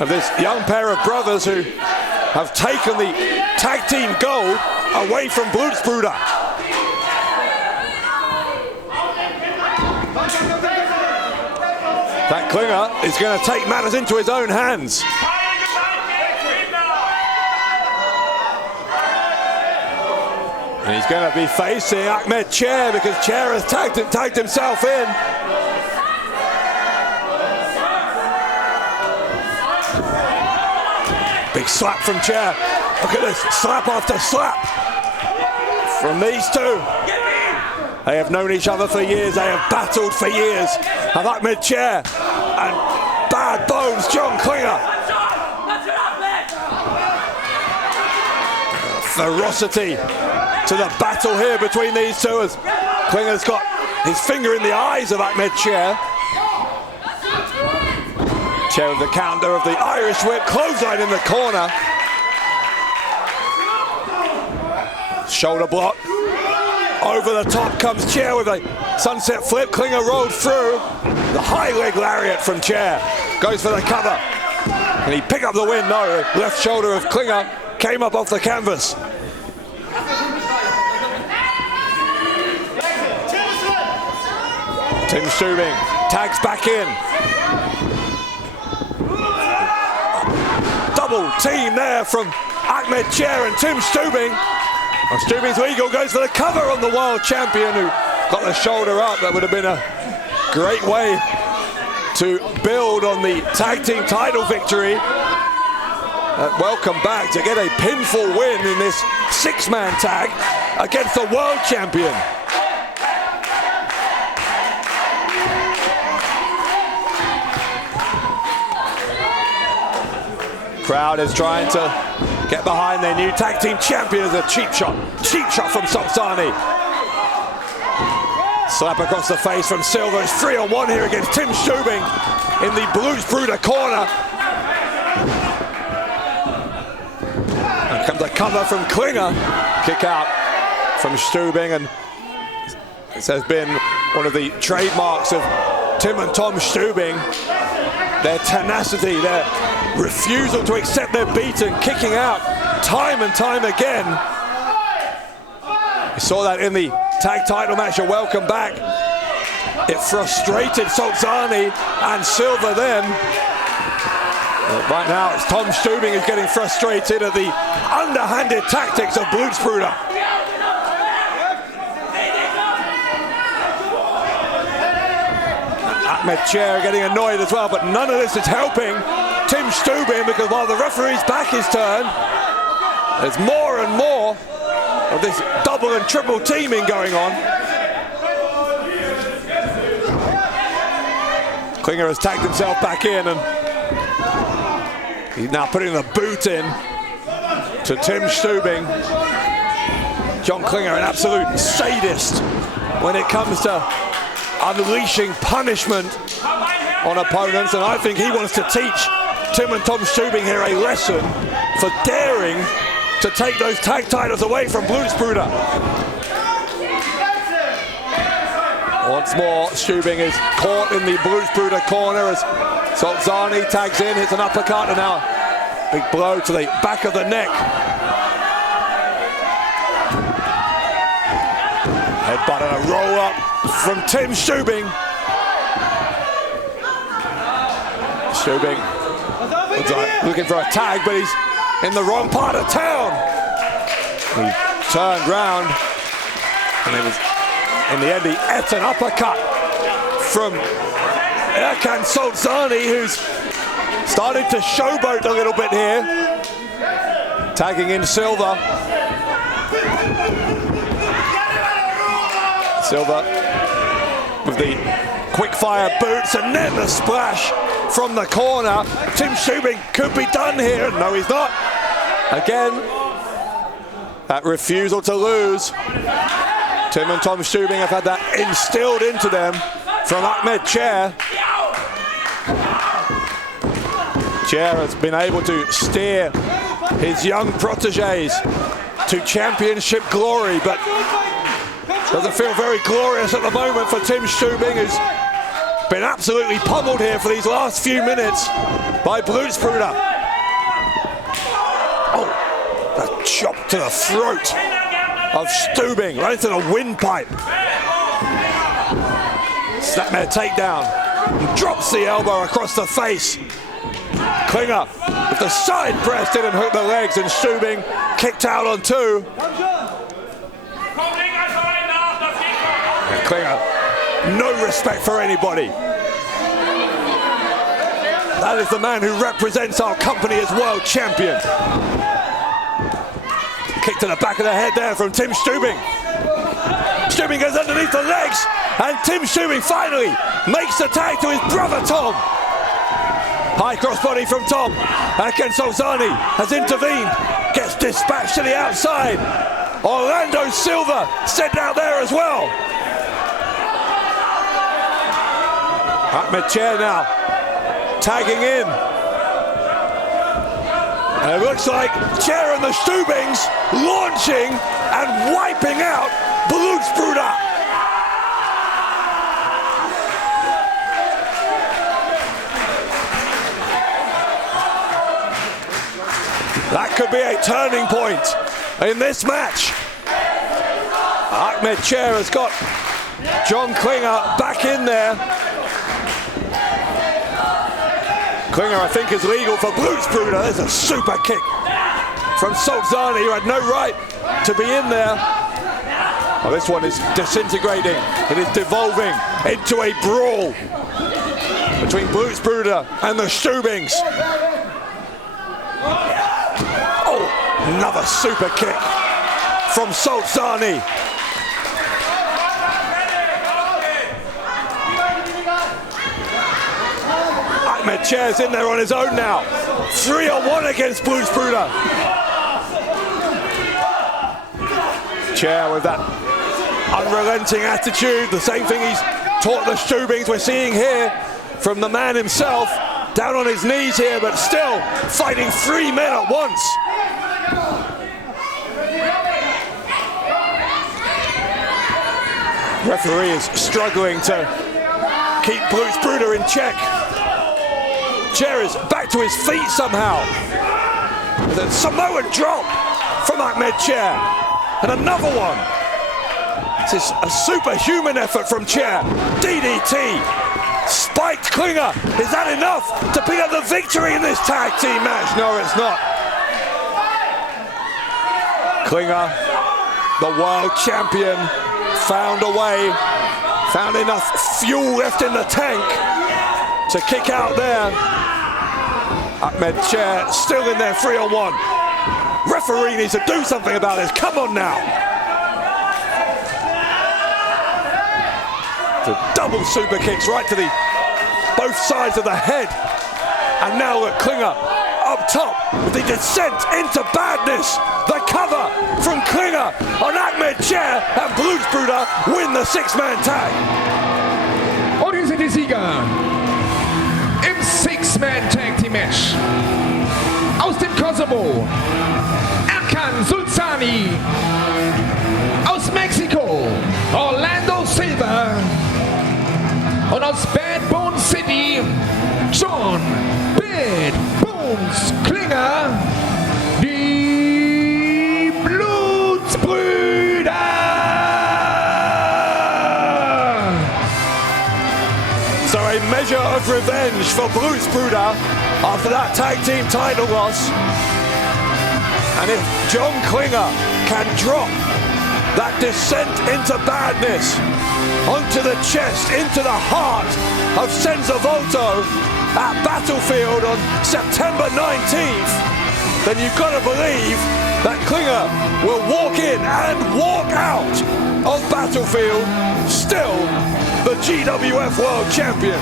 of this young pair of brothers who have taken the tag team gold away from Blutsbrüder. That Klinger is going to take matters into his own hands. And he's going to be facing Ahmed Chair, because Chair has tagged himself in. Big slap from Chair. Look at this, slap after slap from these two. They have known each other for years. They have battled for years. Have Ahmed Chair and Bad Bones John Klinger. Ferocity to the battle here between these two, as Klinger's got his finger in the eyes of Ahmed Chair. Chair with the counter of the Irish whip, clothesline in the corner. Shoulder block. Over the top comes Chair with a sunset flip. Klinger rolled through. The high leg lariat from Chair. Goes for the cover. And he picked up the win. No, the left shoulder of Klinger came up off the canvas. Tim Stübing tags back in. Double team there from Ahmed Chair and Tim Stübing. Well, Stübing's legal, goes for the cover on the world champion, who got the shoulder up. That would have been a great way to build on the tag team title victory. Welcome back to get a pinfall win in this six-man tag against the world champion. Crowd is trying to get behind their new tag team champion. As a cheap shot from Sulcani. Slap across the face from Silva. It's 3-on-1 here against Tim Stübing in the Blutsbrüder corner. And comes a cover from Klinger. Kick out from Stübing, and this has been one of the trademarks of Tim and Tom Stübing. Their tenacity, their refusal to accept their beating, kicking out time and time again. We saw that in the tag title match at Welcome Back. It frustrated Sulcani and Silva then. Right now, it's Tom Stübing who's getting frustrated at the underhanded tactics of Blutsbrüder. Ahmed Chair getting annoyed as well, but none of this is helping Tim Stübing, because while the referee's back his turn, there's more and more of this double and triple teaming going on. Klinger has tagged himself back in, and he's now putting the boot in to Tim Stübing. John Klinger, an absolute sadist when it comes to unleashing punishment on opponents, and I think he wants to teach Tim and Tom Stübing here a lesson for daring to take those tag titles away from Blutsbrüder. Once more, Stübing is caught in the Blutsbrüder corner as Sulcani tags in, hits an uppercut, and now big blow to the back of the neck. Headbutt and a roll up from Tim Stübing. Stübing looks like looking for a tag, but he's in the wrong part of town. He turned round, and it was, in the end, he ate an uppercut from Erkan Sulcani, who's starting to showboat a little bit here. Tagging in Silva. Silva with the quick fire boots, and then the splash from the corner. Tim Stübing could be done here. No, he's not. Again, that refusal to lose. Tim and Tom Stübing have had that instilled into them from Ahmed Chair. Chair has been able to steer his young proteges to championship glory, but doesn't feel very glorious at the moment for Tim Stübing, who's been absolutely pummeled here for these last few minutes by Blutsbrüder. Oh, a chop to the throat of Stübing, right into the windpipe. Snapmare takedown, drops the elbow across the face. Klinger with the side press, didn't hook the legs, and Stübing kicked out on two. Klinger, no respect for anybody. That is the man who represents our company as world champion. Kick to the back of the head there from Tim Stübing. Stübing goes underneath the legs, and Tim Stübing finally makes the tag to his brother Tom. High crossbody from Tom. Erkan Sulcani has intervened, gets dispatched to the outside. Orlando Silva sent out there as well. Ahmed Chair now tagging in. And it looks like Chair and the Stübings launching and wiping out Blutsbrüder. That could be a turning point in this match. Ahmed Chair has got John Klinger back in there. Klinger, I think, is legal for Blutsbrüder. There's a super kick from Sulcani, who had no right to be in there. Well, this one is disintegrating. It is devolving into a brawl between Blutsbrüder and the Stübings. Oh, another super kick from Sulcani. Ahmed Chair's in there on his own now. 3-on-1 against Blutsbrüder. Chair with that unrelenting attitude, the same thing he's taught the Stübings. We're seeing here from the man himself, down on his knees here, but still fighting three men at once. Referee is struggling to keep Blutsbrüder in check. Chair is back to his feet somehow. With a Samoan drop from Ahmed Chair. And another one. This is a superhuman effort from Chair. DDT Spiked Klinger. Is that enough to pick up the victory in this tag team match? No, it's not. Klinger, the world champion, found a way, found enough fuel left in the tank to kick out there. Ahmed Chair still in there 3-on-1. Referee needs to do something about this. Come on now. The double super kicks right to both sides of the head. And now look, Klinger up top with the descent into badness. The cover from Klinger on Ahmed Chair, and Blutsbrüder win the six-man tag. Und hier sind die Sieger im Six-Man-Tag-Team-Match. Aus dem Kosovo, Erkan Sulcani. Aus Mexiko, Orlando Silva. Und aus Bad Bones City, John Bad Bones Klinger. Die Blutsbrüder. So a measure of revenge for Blutsbrüder after that tag team title loss. And if John Klinger can drop that descent into badness onto the chest, into the heart of Senza Volto at Battlefield on September 19th, then you've got to believe that Klinger will walk in and walk out of Battlefield still the GWF World Champion.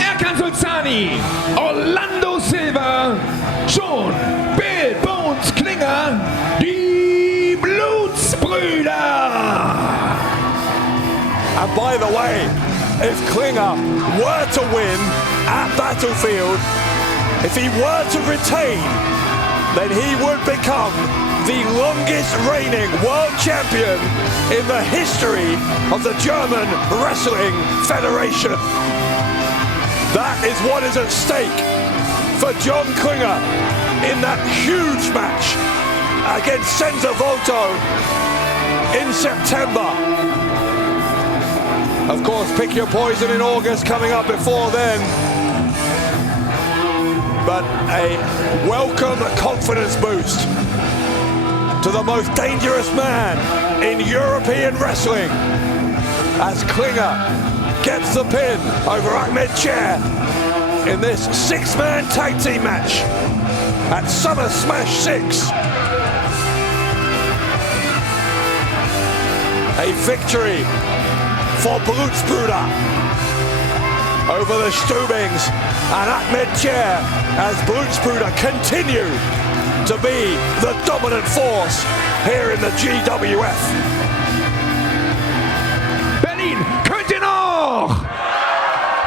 Erkan Sulcani, Orlando Silva, John Bad Bones Klinger, die Blutsbrüder. And by the way, if Klinger were to win at Battlefield, if he were to retain, then he would become the longest reigning world champion in the history of the German Wrestling Federation. That is what is at stake for John Klinger in that huge match against Senza Volto in September. Of course, Pick Your Poison in August coming up before then. But a welcome confidence boost to the most dangerous man in European wrestling as Klinger gets the pin over Ahmed Chair in this six-man tag team match at Summer Smash 6. A victory for Blutsbrüder over the Stübings and Ahmed Chair as Blutsbrüder continue to be the dominant force here in the GWF. Berlin könnt ihr noch!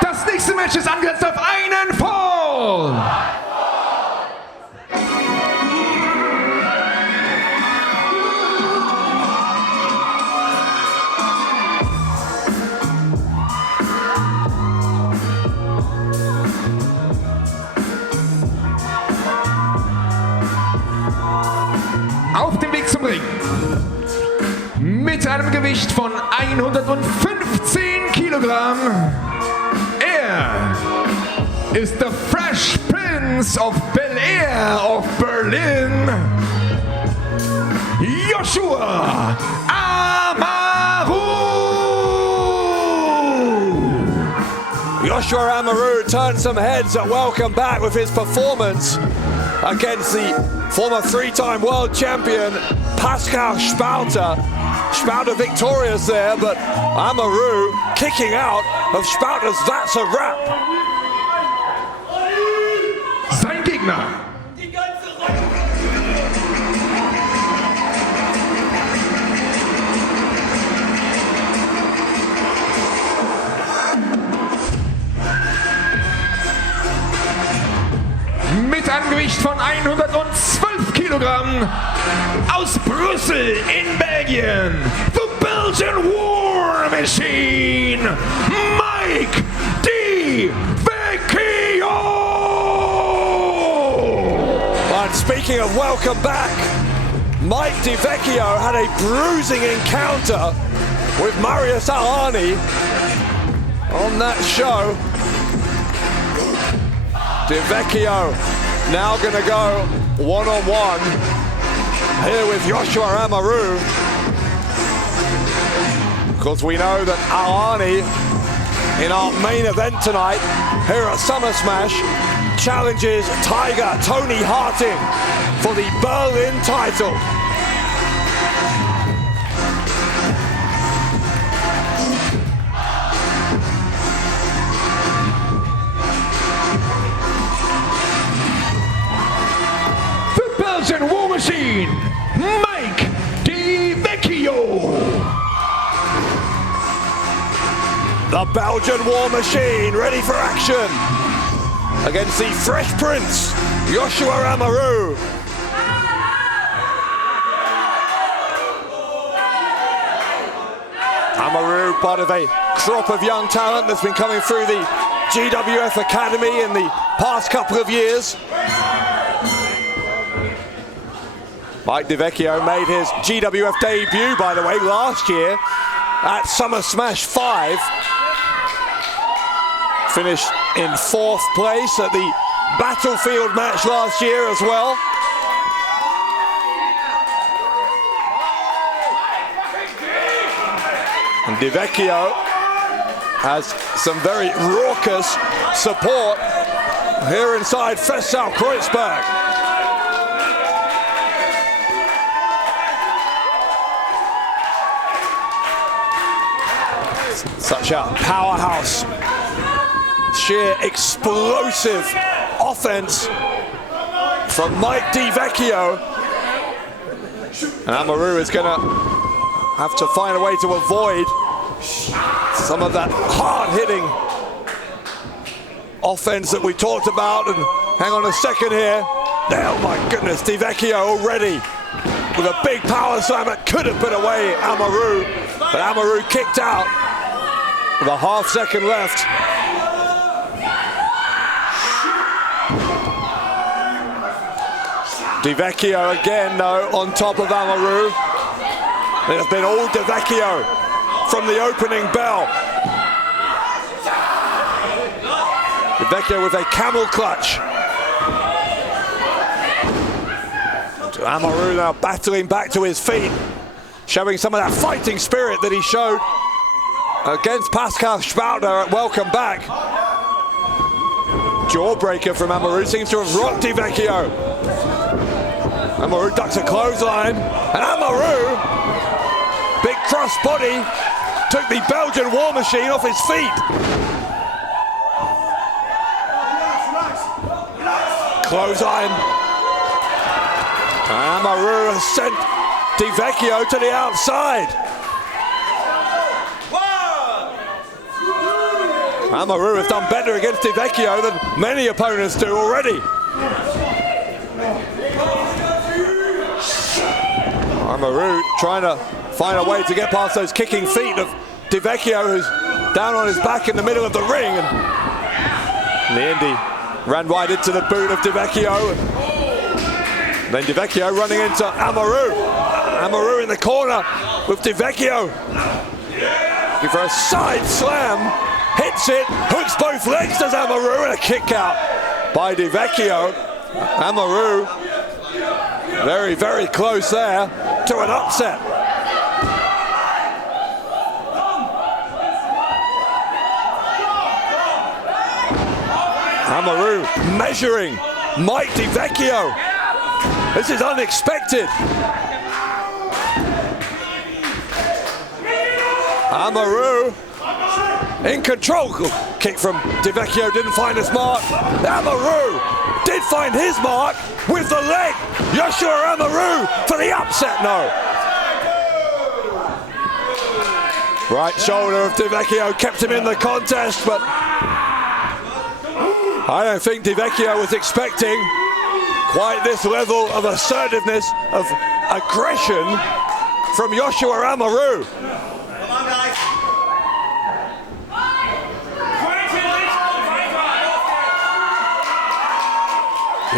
Das nächste Match ist angesetzt auf einen Fall! Auf dem Weg zum Ring. Mit einem Gewicht von 115 Kilogramm. Er ist the Fresh Prince of Bel Air of Berlin. Joshua Amaru. Joshua Amaru turned some heads at Welcome Back with his performance against the former three-time world champion Pascal Spalter. Spalter victorious there, but Amaru kicking out of Spalter's That's a Wrap. Sein Gegner. Mit einem Gewicht von 112 Kilogramm aus Brüssel in Belgien, the Belgian War Machine, Mike Vecchio! And speaking of welcome back, Mike Vecchio had a bruising encounter with Marius on that show. Vecchio now going to go one-on-one here with Joshua Amaru. Because we know that Alani, in our main event tonight, here at Summer Smash, challenges Tiger Toni Harting for the Berlin title. Belgian War Machine, Mike Vecchio. The Belgian War Machine ready for action against the Fresh Prince, Joshua Amaru. Amaru, part of a crop of young talent that's been coming through the GWF Academy in the past couple of years. Mike Vecchio made his GWF debut, by the way, last year at Summer Smash 5. Finished in 4th place at the Battlefield match last year as well. And Vecchio has some very raucous support here inside Festsaal-Kreuzberg. Such a powerhouse, sheer explosive offense from Mike Vecchio. And Amaru is going to have to find a way to avoid some of that hard-hitting offense that we talked about. And hang on a second here. Oh my goodness, Vecchio already with a big power slam that could have put away Amaru. But Amaru kicked out with a half second left. Vecchio again, though, on top of Amaru. It has been all Vecchio from the opening bell. Vecchio with a camel clutch. Amaru now battling back to his feet, showing some of that fighting spirit that he showed against Pascal Spalter at Welcome Back. Jawbreaker from Amaru seems to have rocked Vecchio. Amaru ducks a clothesline, and Amaru, big cross body, took the Belgian War Machine off his feet. Clothesline. Amaru has sent Vecchio to the outside. Amaru has done better against Vecchio than many opponents do already. Amaru trying to find a way to get past those kicking feet of Vecchio, who's down on his back in the middle of the ring. And in the end, he ran right into the boot of Vecchio. Then Vecchio running into Amaru. Amaru in the corner with Vecchio. Looking for a side slam. Hits it, hooks both legs, does Amaru, and a kick out by Vecchio. Amaru very, very close there to an upset. Amaru measuring Mike Vecchio. This is unexpected. Amaru in control. Kick from Vecchio didn't find his mark. Amaru did find his mark with the leg. Joshua Amaru for the upset, no. Right shoulder of Vecchio kept him in the contest, but I don't think Vecchio was expecting quite this level of assertiveness, of aggression from Joshua Amaru.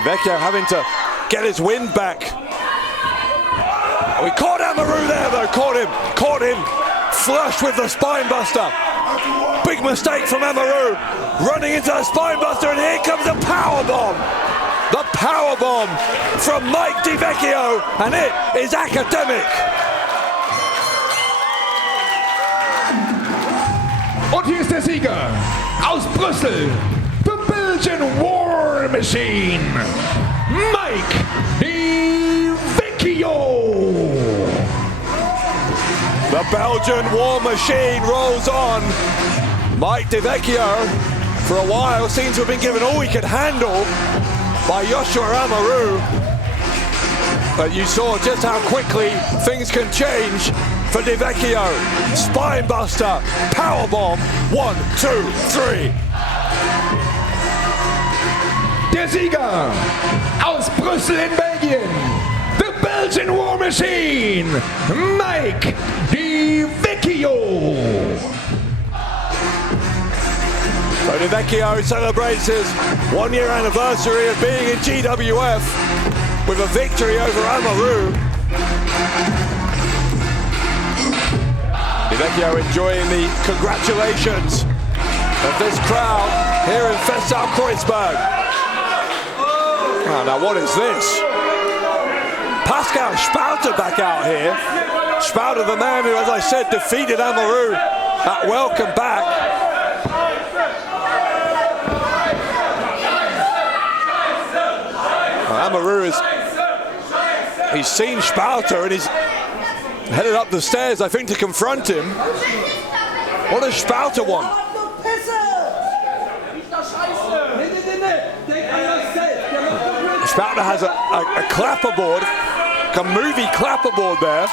Vecchio having to get his wind back. We caught Amaru there though, caught him flush with the spine buster. Big mistake from Amaru, running into a spine buster, and here comes the power bomb. The power bomb from Mike Vecchio, and it is academic. Und hier ist der Sieger aus Brüssel, the Belgian War Machine, Mike Vecchio. The Belgian War Machine rolls on. Mike Vecchio, for a while, seems to have been given all he could handle by Joshua Amaru. But you saw just how quickly things can change for Vecchio. Spinebuster, powerbomb, 1, 2, 3. Der Sieger aus Brüssel in Belgien, the Belgian War Machine, Mike Vecchio. So Vecchio celebrates his 1-year anniversary of being in GWF with a victory over Amaru. Vecchio enjoying the congratulations of this crowd here in Festal Kreuzberg. Oh, now what is this? Pascal Spalter back out here. Spalter, the man who, as I said, defeated Amaru at Welcome Back. Amaru he's seen Spalter and he's headed up the stairs, I think, to confront him. What does Spalter want? Spalter has a clapperboard, like a movie clapperboard there.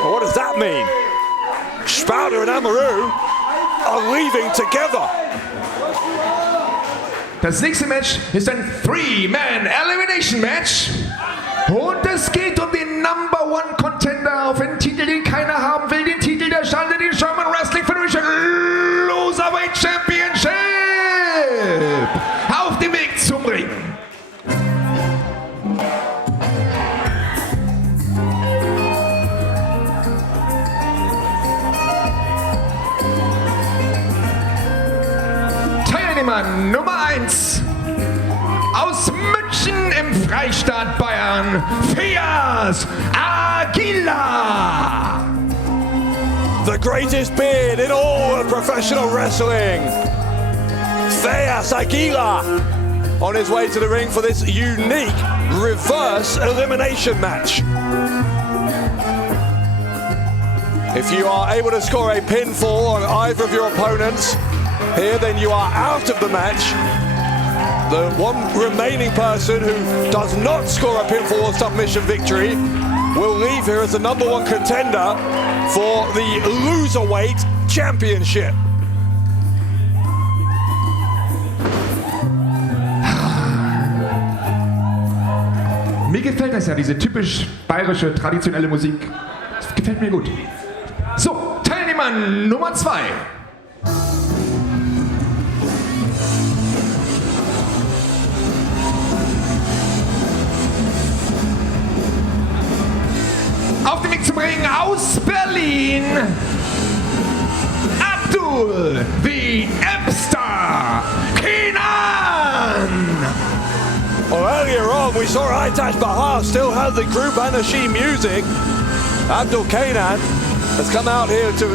Well, what does that mean? Spalter and Amaru are leaving together. Das nächste Match ist ein 3-Man Elimination Match. Und es geht um den #1 Contender auf den Titel, den keiner haben will. Den Titel der Schande, den German Wrestling Federation Loserweight Championship. Auf dem Weg zum Ring. Teilnehmer Nummer 1 aus München im Freistaat Bayern, Feyyaz Aguila. The greatest beard in all of professional wrestling. Feyyaz Aguila on his way to the ring for this unique reverse elimination match. If you are able to score a pinfall on either of your opponents here, then you are out of the match. The one remaining person who does not score a pinfall or submission victory will leave here as the #1 contender for the Loserweight Championship. Mir gefällt das ja, diese typisch bayerische, traditionelle Musik. Das gefällt mir gut. So, Teilnehmer Nummer 2. Auf dem Weg zum Ring aus Berlin, Abdul, the Epstar, Kenan. Well, earlier on, we saw Aytac Bahar still have the group Anashi music. Abdul Kenan has come out here to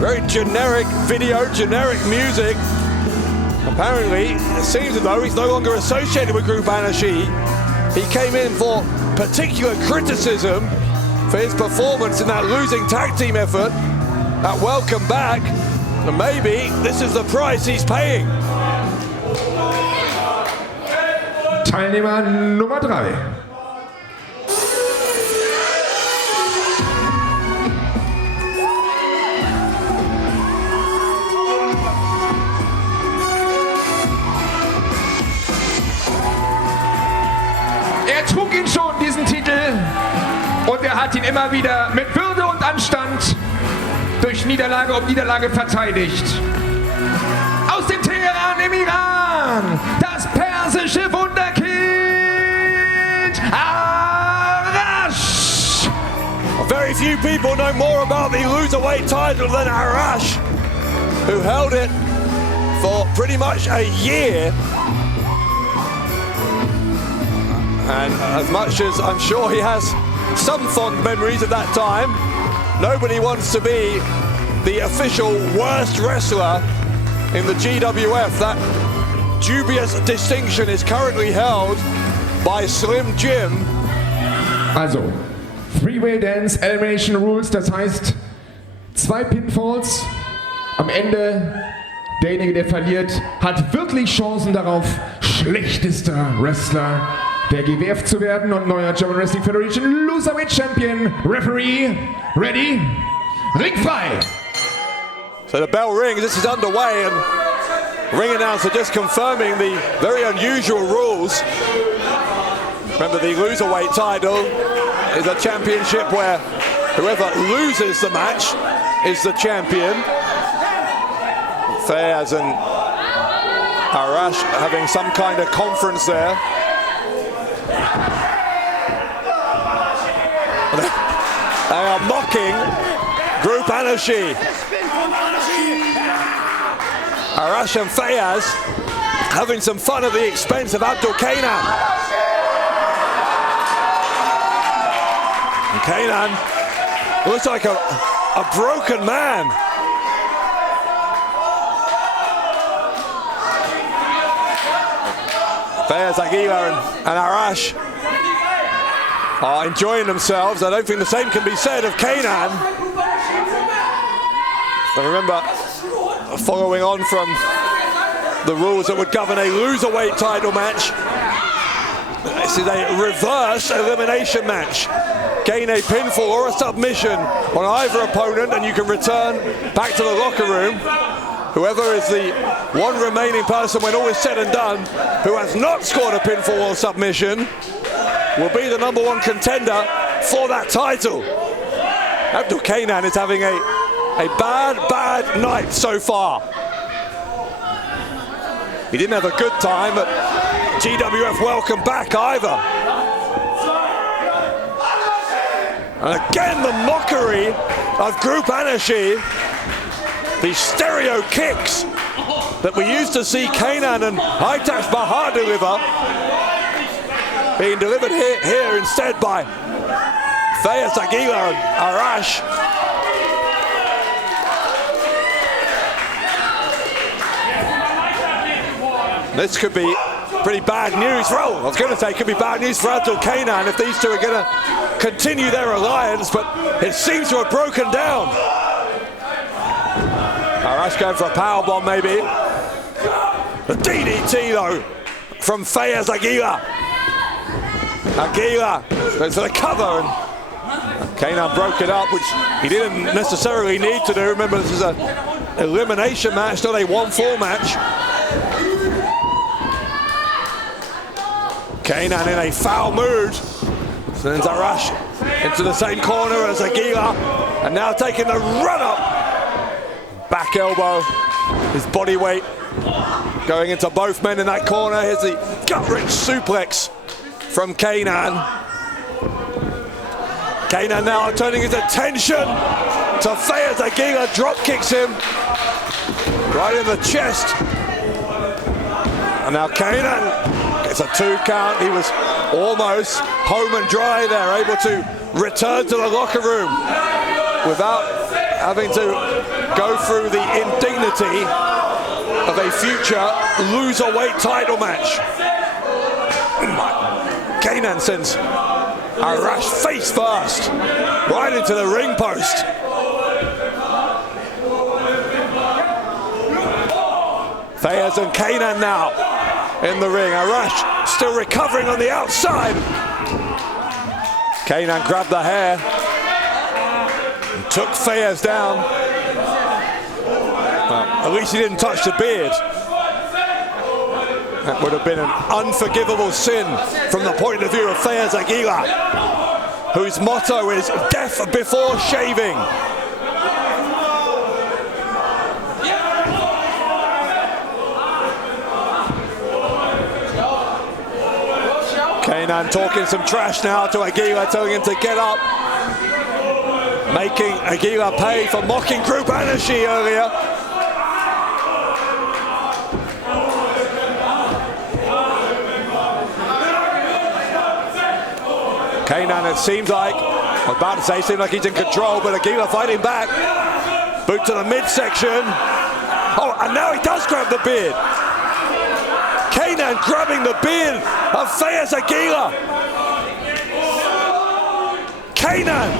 very generic video, generic music. Apparently, it seems as though he's no longer associated with group Anashi. He came in for particular criticism for his performance in that losing tag team effort at Welcome Back. And maybe this is the price he's paying. Teilnehmer Nummer 3. Er trug ihn schon, diesen Titel, und er hat ihn immer wieder mit Würde und Anstand durch Niederlage um Niederlage verteidigt. Aus dem Teheran im Iran, das persische Wunderkind Arash. Very few people know more about the Loserweight title than Arash, who held it for pretty much a year. And as much as I'm sure he has some fond memories of that time, nobody wants to be the official worst wrestler in the GWF. That dubious distinction is currently held by Slim Jim. Also, Three-Way Dance, Elimination Rules, das heißt 2 Pinfalls. Am Ende, derjenige, der verliert, hat wirklich Chancen darauf, schlechtester Wrestler der GWF zu werden und neuer German Wrestling Federation Loserweight Champion. Referee, ready, ring frei. So the bell rings, this is underway, and ring announcer just confirming the very unusual rules. Remember, the Loserweight title is a championship where whoever loses the match is the champion. Feyyaz and Arash having some kind of conference there. They are mocking Group Anashi. Arash and Feyyaz having some fun at the expense of Abdul Kenan. And Kenan looks like a broken man. Feyyaz, Aguila and Arash are enjoying themselves. I don't think the same can be said of Kenan. So remember, following on from the rules that would govern a Loserweight title match, this is a reverse elimination match. Gain a pinfall or a submission on either opponent and you can return back to the locker room. Whoever is the one remaining person when all is said and done who has not scored a pinfall or submission will be the #1 contender for that title. Abdul Kenan is having a bad night so far. He didn't have a good time at GWF Welcome Back either. And again, the mockery of Group Anashi. These stereo kicks that we used to see Kenan and Aytac's Bahar deliver, being delivered here instead by Feyyaz, Aguila and Arash. This could be pretty bad news for, I was going to say it could be bad news for Abdul Kenan if these two are going to continue their alliance, but it seems to have broken down. Arash going for a powerbomb maybe. The DDT though from Feyyaz Aguila. Aguila goes for the cover and Kenan broke it up, which he didn't necessarily need to do. Remember, this is an elimination match, not a 1-4 match. Kenan in a foul mood. Sends Arash into the same corner as Aguila, and now taking the run up. Back elbow, his body weight going into both men in that corner. Here's the gut-wrench suplex from Kenan. Kenan now turning his attention to Feyyaz. Aguila drop kicks him right in the chest. And now Kenan gets a 2 count. He was almost home and dry there, able to return to the locker room without having to go through the indignity of a future Loserweight title match. Kenan sends Arash face first, right into the ring post. Feyyaz and Kenan now in the ring. Arash still recovering on the outside. Kenan grabbed the hair and took Feyyaz down. Well, at least he didn't touch the beard. That would have been an unforgivable sin from the point of view of Feyyaz Aguila, whose motto is death before shaving. Kenan talking some trash now to Aguila, telling him to get up. making Aguila pay for mocking Group Anashi earlier. Kenan, it seems like, I was about to say, seems like he's in control, but Aguila fighting back. Boot to the midsection. Oh, and now he does grab the beard. Kenan grabbing the beard of Feyyaz Aguila. Kenan!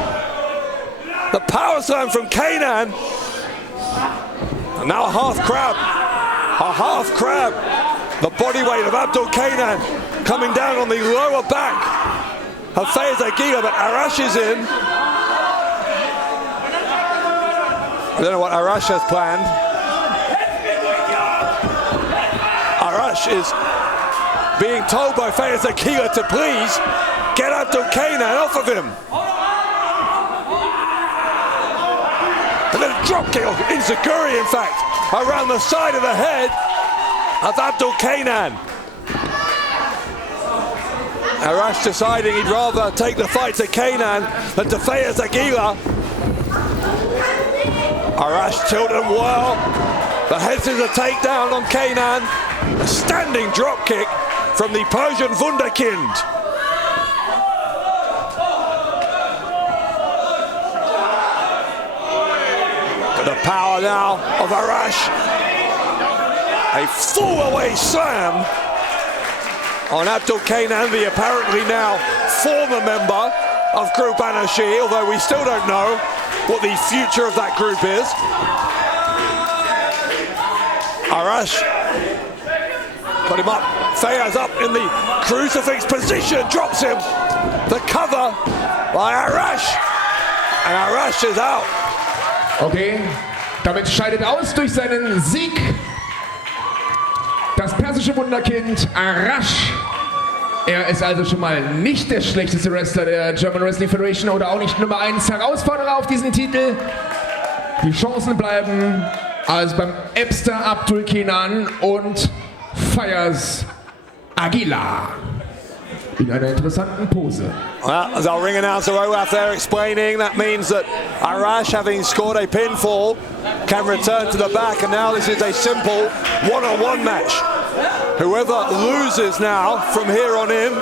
The power slam from Kenan. And now a half crab. A half crab. The body weight of Abdul Kenan coming down on the lower back of Feyyaz Aguila, but Arash is in. I don't know what Arash has planned. Arash is being told by Feyyaz Aguila to please get Abdul Kenan off of him. And then a drop kick, Inzaguri in fact, around the side of the head of Abdul Kenan. Arash deciding he'd rather take the fight to Kenan than to Feyyaz Aguila. Arash tilted him well. The head scissor takedown on Kenan. A standing drop kick from the Persian Wunderkind. The power now of Arash. A full away slam on Abdul Kenan, the apparently now former member of Group Anashi, although we still don't know what the future of that group is. Arash put him up, Feyyaz up in the crucifix position, drops him. The cover by Arash, and Arash is out. Okay, damit scheidet aus durch seinen Sieg das persische Wunderkind Arash. Er ist also schon mal nicht der schlechteste Wrestler der German Wrestling Federation oder auch nicht Nummer 1 Herausforderer auf diesen Titel. Die Chancen bleiben also beim Epster Abdul Kenan und Feyyaz Aguila in einer interessanten Pose. Well, as our ring announcer Olaf there explaining, that means that Arash, having scored a pinfall, can return to the back, and now this is a simple one-on-one match. Whoever loses now from here on in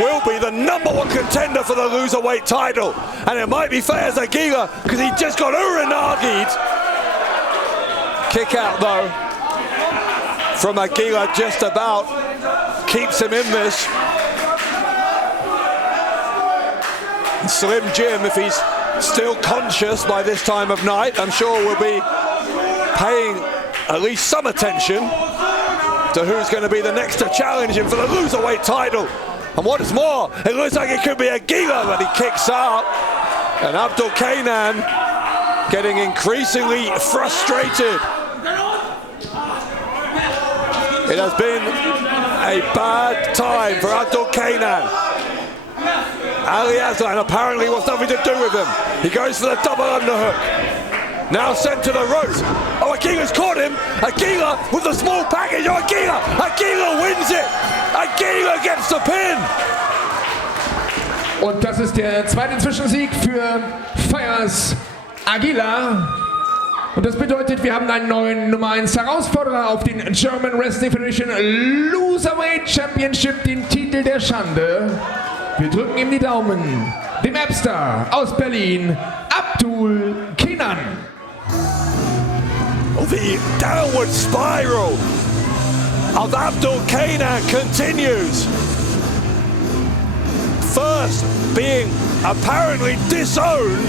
will be the #1 contender for the Loserweight title, and it might be Feyyaz Aguila because he just got urinagi'd. Kick out though from Aguila just about keeps him in this. Slim Jim, if he's still conscious by this time of night, I'm sure will be paying at least some attention to who's going to be the next to challenge him for the Loserweight title. And what is more, it looks like it could be Aguila, but he kicks out. And Abdul Kenan getting increasingly frustrated. It has been a bad time for Abdul Kenan. Aslan apparently wants nothing to do with him. He goes for the double underhook. Now sent to the ropes. Oh, Aguila's caught him. Aguila with the small package. Oh, Aguila! Aguila wins it! Aguila gets the pin! Und das ist der zweite Zwischensieg für Feyyaz Aguila. Und das bedeutet, wir haben einen neuen Nummer 1 Herausforderer auf den German Wrestling Federation Loserweight Championship, den Titel der Schande. Wir drücken ihm die Daumen. Dem Epster aus Berlin, Abdul Kenan. The downward spiral of Abdul Kenan continues. First being apparently disowned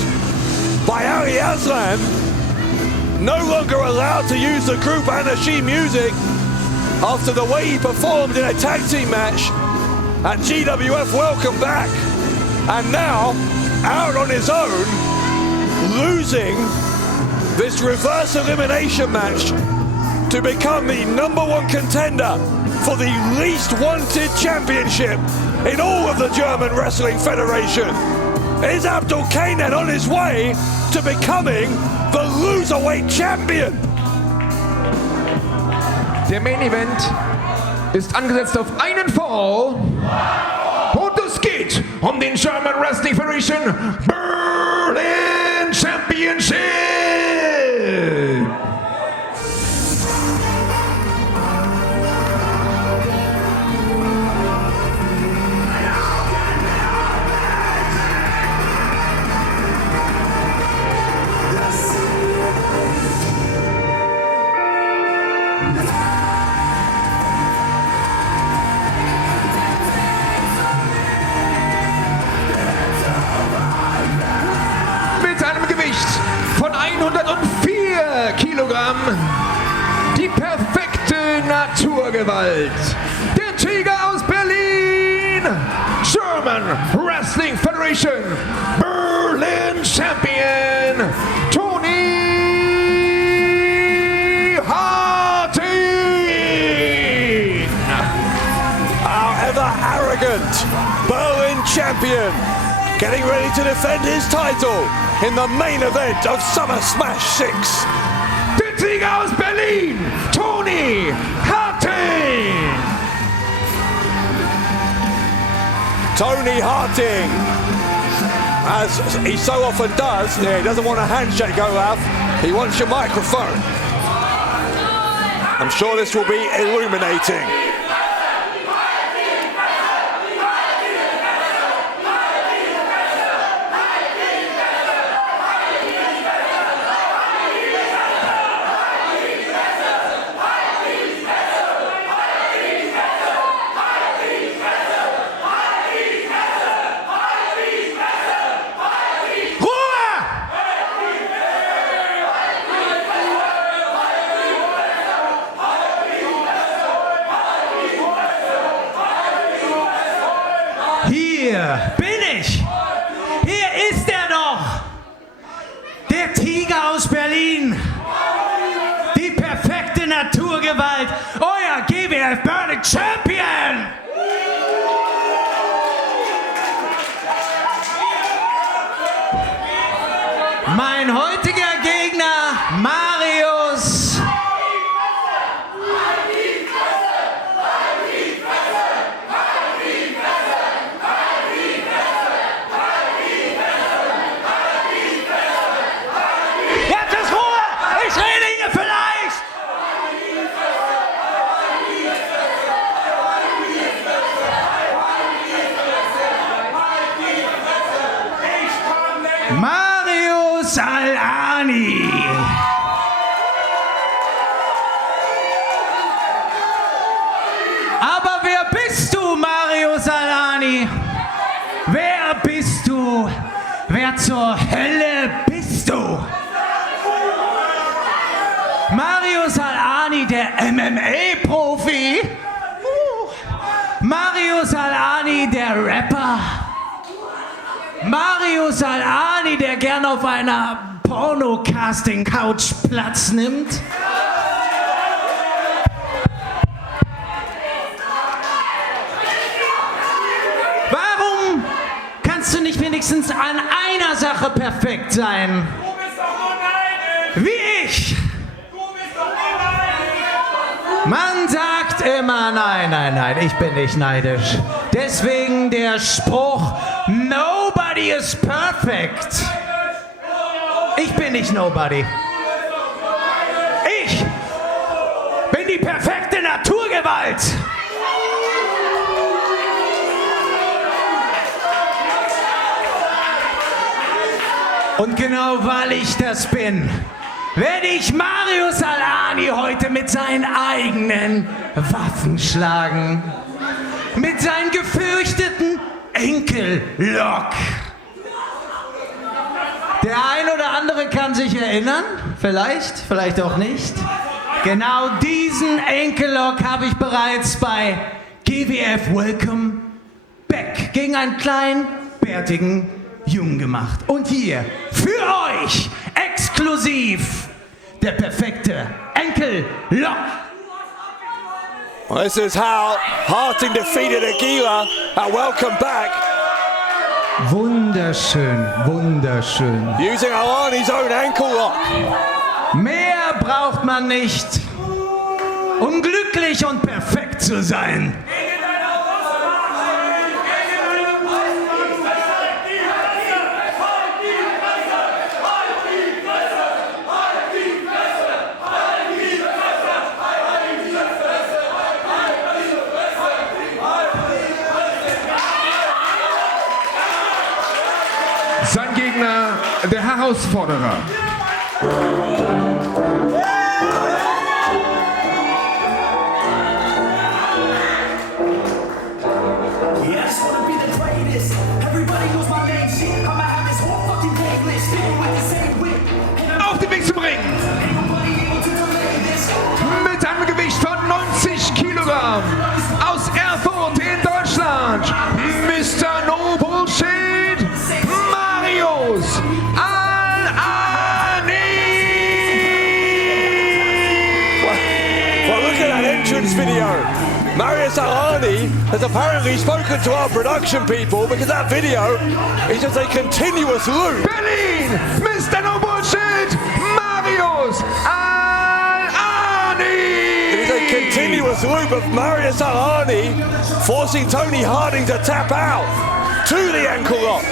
by Aslan, no longer allowed to use the Group Anashi music after the way he performed in a tag team match at GWF Welcome Back, and now out on his own, losing this reverse elimination match to become the #1 contender for the least wanted championship in all of the German Wrestling Federation. Is Abdul Kenan on his way to becoming the Loserweight Champion? Der Main Event ist angesetzt auf einen Fall. Und es geht um den German Wrestling Federation Berlin Championship! Von 104 Kilogramm, die perfekte Naturgewalt, der Tiger aus Berlin, German Wrestling Federation, Berlin Champion, Toni Harting. Our ever arrogant Berlin Champion, getting ready to defend his title in the main event of Summer Smash 6. Der Tiger aus Berlin, Toni Harting. Toni Harting, as he so often does, he doesn't want a handshake, Olaf. He wants your microphone. I'm sure this will be illuminating. Hier bin ich. Hier ist er doch. Der Tiger aus Berlin. Die perfekte Naturgewalt. Euer GWF Berlin Champion. Mein heutiger Gegner, Marius. Jetzt ist Ruhe! Ich rede hier vielleicht! Marius Al-Ani. Aber wer bist du, Marius Al-Ani? Wer bist du? Wer zur Hölle bist du? Marius Al-Ani, der MMA-Profi? Marius Al-Ani, der Rapper? Marius Al-Ani, der gern auf einer Porno-Casting-Couch Platz nimmt? Warum kannst du nicht wenigstens an einer Sache perfekt sein? Du bist doch nur neidisch! Wie ich! Du bist doch nur neidisch! Man sagt immer, nein, ich bin nicht neidisch. Deswegen der Spruch, nobody is perfect. Ich bin nicht nobody. Ich bin die perfekte Naturgewalt. Und genau weil ich das bin, werde ich Marius Al-Ani heute mit seinen eigenen Waffen schlagen. Mit seinem gefürchteten Enkellock. Der ein oder andere kann sich erinnern, vielleicht auch nicht. Genau diesen Enkellock habe ich bereits bei GWF Welcome Back gegen einen kleinen, bärtigen Jungen gemacht. Und hier für euch exklusiv der perfekte Enkellock. This is how Harting defeated Aguila at Welcome Back. Wunderschön, wunderschön. Using Al-Ani's own ankle lock. Mehr braucht man nicht, um glücklich und perfekt zu sein. der Herausforderer. Auf den Weg zum Ring. Mit einem Gewicht von 90 Kilogramm. Aus Erfurt in Deutschland. Mr. No Bullshit. Marius. Well, look at that entrance video. Marius Arani has apparently spoken to our production people because that video is just a continuous loop. Berlin, Mr. No Bullshit, Marius Arani. It is a continuous loop of Marius Arani forcing Toni Harting to tap out to the ankle lock.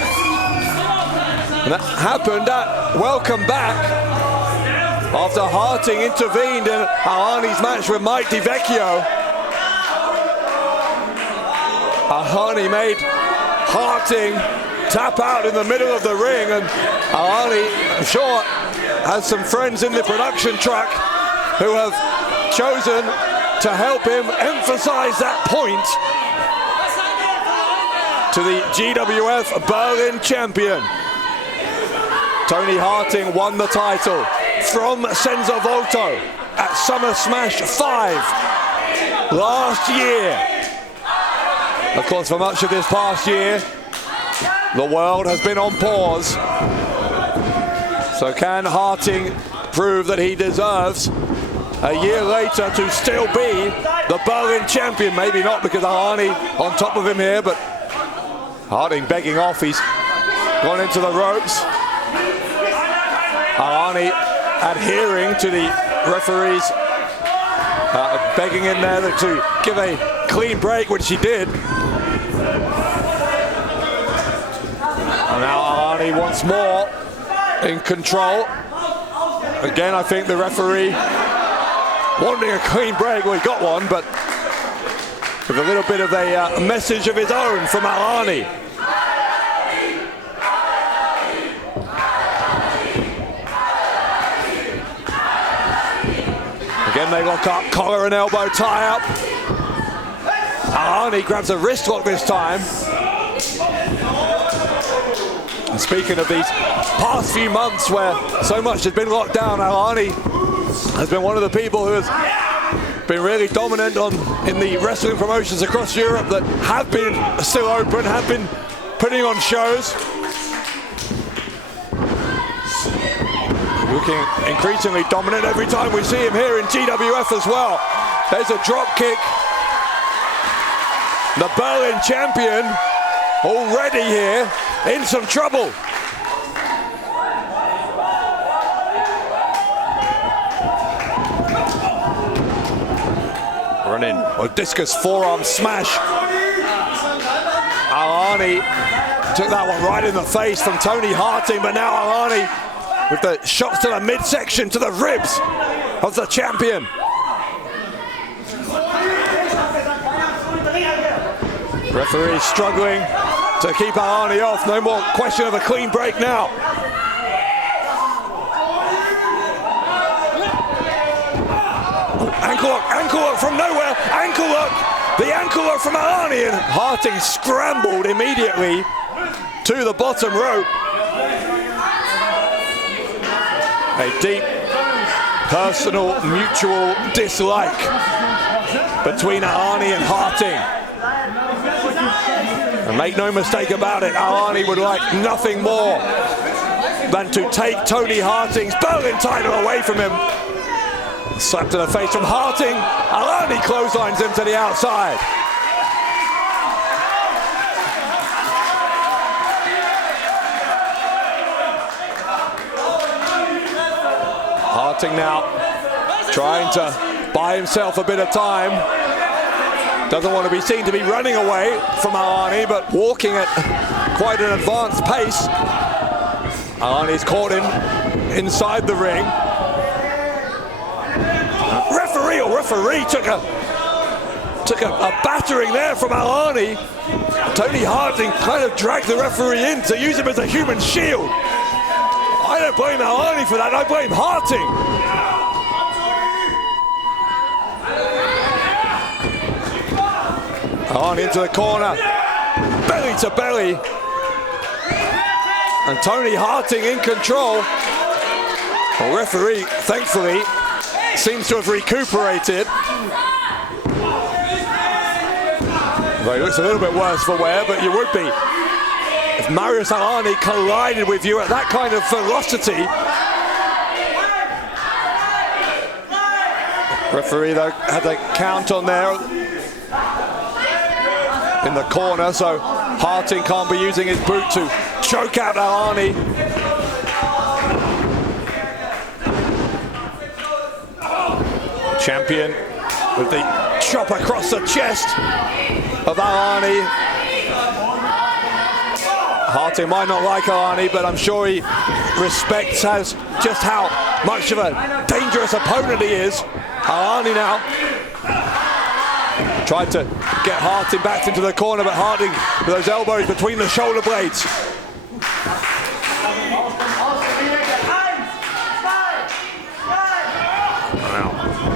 And that happened at Welcome Back after Harting intervened in Arani's match with Mike Vecchio. Arani made Harting tap out in the middle of the ring, and Arani, I'm sure, has some friends in the production truck who have chosen to help him emphasize that point to the GWF Berlin champion. Toni Harting won the title from Senza Volto at Summer Smash 5 last year. Of course, for much of this past year, the world has been on pause. So can Harting prove that he deserves a year later to still be the Berlin champion? Maybe not, because Arani on top of him here, but Harting begging off. He's gone into the ropes. Arani adhering to the referee's begging in there to give a clean break, which he did. And now Arani once more in control. Again, I think the referee wanting a clean break. Well, he got one, but with a little bit of a message of his own from Arani. Again, they lock up, collar and elbow tie up. Arani grabs a wrist lock this time. And speaking of these past few months where so much has been locked down, Arani has been one of the people who has been really dominant in the wrestling promotions across Europe that have been still open, have been putting on shows. Looking increasingly dominant every time we see him here in GWF as well. There's a drop kick. The Berlin champion already here in some trouble. Running a discus forearm smash. Arani took that one right in the face from Toni Harting, but now Arani with the shots to the midsection, to the ribs of the champion. Referee struggling to keep Arani off. No more question of a clean break now. Ankle lock from nowhere. Ankle lock. The ankle lock from Arani, and Harting scrambled immediately to the bottom rope. A deep personal mutual dislike between Arani and Harting. And make no mistake about it, Arani would like nothing more than to take Toni Harting's Berlin title away from him. Slap to the face from Harting. Arani clotheslines him to the outside. Harting now trying to buy himself a bit of time. Doesn't want to be seen to be running away from Arani, but walking at quite an advanced pace. Arani's caught him inside the ring. Referee took a battering there from Arani. Toni Harting kind of dragged the referee in to use him as a human shield. I don't blame Arnie for that, I blame Harting. Arnie into the corner, belly to belly. And Toni Harting in control. The referee, thankfully, seems to have recuperated. Well, he looks a little bit worse for wear, but you would be. If Marius and Arnie collided with you at that kind of velocity. Referee, though, had a count on there in the corner, so Harting can't be using his boot to choke out Arnie. Champion with the chop across the chest of Arnie. Harting might not like Arnie, but I'm sure he respects just how much of a dangerous opponent he is. Arnie now tried to get Harting back into the corner, but Harting with those elbows between the shoulder blades.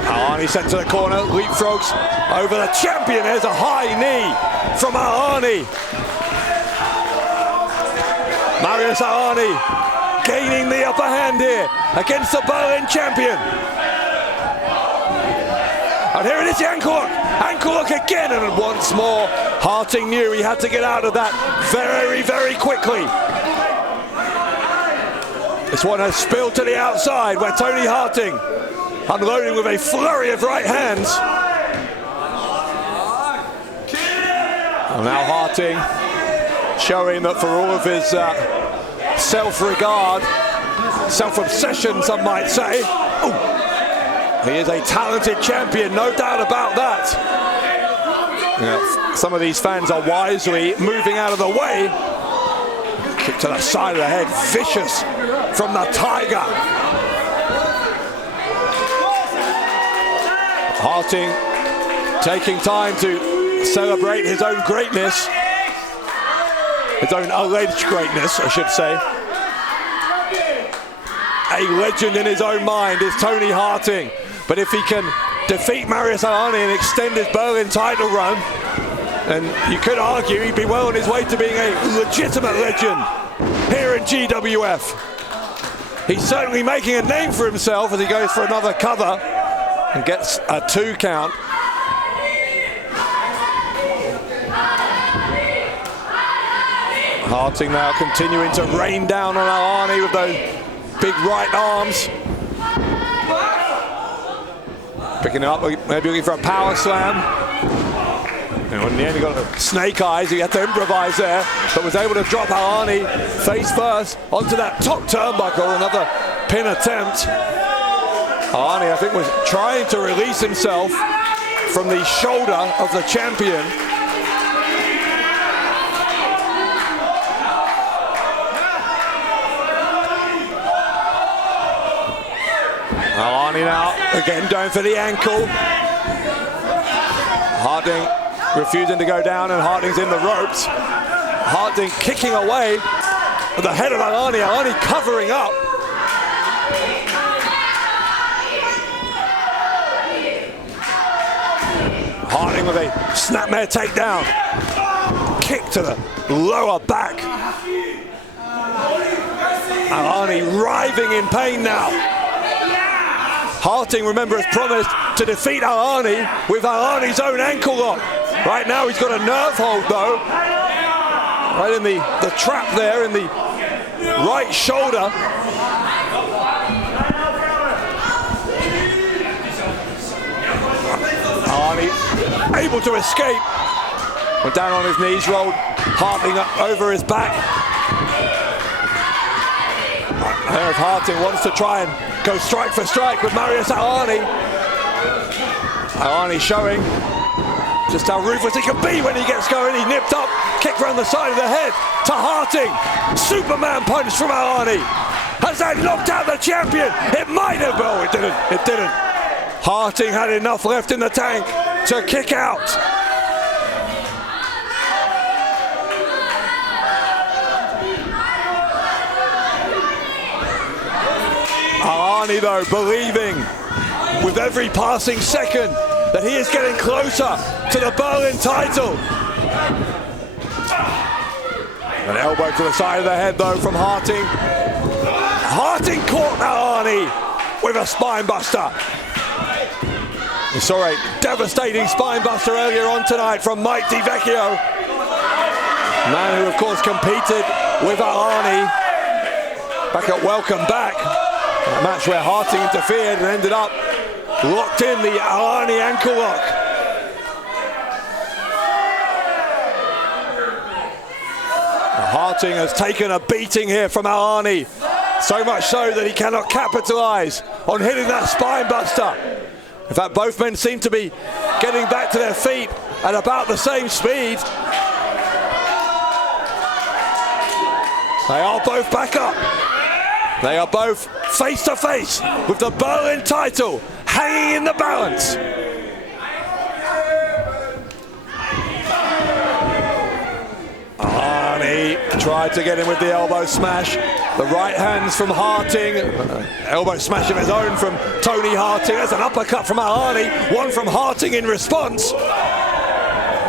Arnie sent to the corner, leapfrogs over the champion. There's a high knee from Arnie. Marius Arnie gaining the upper hand here against the Berlin champion. And here it is, the ankle lock again, and once more Harting knew he had to get out of that very, very quickly. This one has spilled to the outside where Toni Harting unloading with a flurry of right hands. And now Harting showing that for all of his self-regard, self-obsession, some might say, he is a talented champion, no doubt about that. Yeah, some of these fans are wisely moving out of the way. Kick to the side of the head, vicious from the Tiger. Harting taking time to celebrate his own greatness, his own alleged greatness, I should say. A legend in his own mind is Toni Harting, but if he can defeat Marius Arnie and extend his Berlin title run, then you could argue he'd be well on his way to being a legitimate legend here in GWF. He's certainly making a name for himself as he goes for another cover and gets a 2 count. Harting now continuing to rain down on Arnie with those big right arms. Picking it up, maybe looking for a power slam. And in the end he got snake eyes, he had to improvise there, but was able to drop Arnie face first onto that top turnbuckle, another pin attempt. Arnie, I think, was trying to release himself from the shoulder of the champion. Arnie now, again going for the ankle. Harting refusing to go down, and Harting's in the ropes. Harting kicking away with the head of Arnie, Arnie covering up. Harting with a snapmare takedown. Kick to the lower back. And Arnie writhing in pain now. Harting, remember, has promised to defeat Arnie with Arnie's own ankle lock. Right now he's got a nerve hold though. Right in the trap there in the right shoulder. Arnie able to escape. Went down on his knees, rolled Harting up over his back. I don't know if Harting wants to try and go strike for strike with Marius Arnie. Arnie showing just how ruthless he can be when he gets going. He nipped up, kicked around the side of the head to Harting. Superman punch from Arnie. Has that knocked out the champion? It might have, but it didn't. It didn't. Harting had enough left in the tank to kick out. Sulcani, though, believing with every passing second that he is getting closer to the Berlin title. An elbow to the side of the head, though, from Harting. Harting caught Arnie with a spine buster. We saw a devastating spine buster earlier on tonight from Mike Vecchio. Man who, of course, competed with Arnie back at Welcome Back. A match where Harting interfered and ended up locked in the Arnie ankle lock. Harting has taken a beating here from Arnie. So much so that he cannot capitalize on hitting that spine buster. In fact, both men seem to be getting back to their feet at about the same speed. They are both back up. They are both face to face with the Berlin title hanging in the balance. Arnie tried to get him with the elbow smash. The right hands from Harting. Elbow smash of his own from Toni Harting. There's an uppercut from Arnie. One from Harting in response.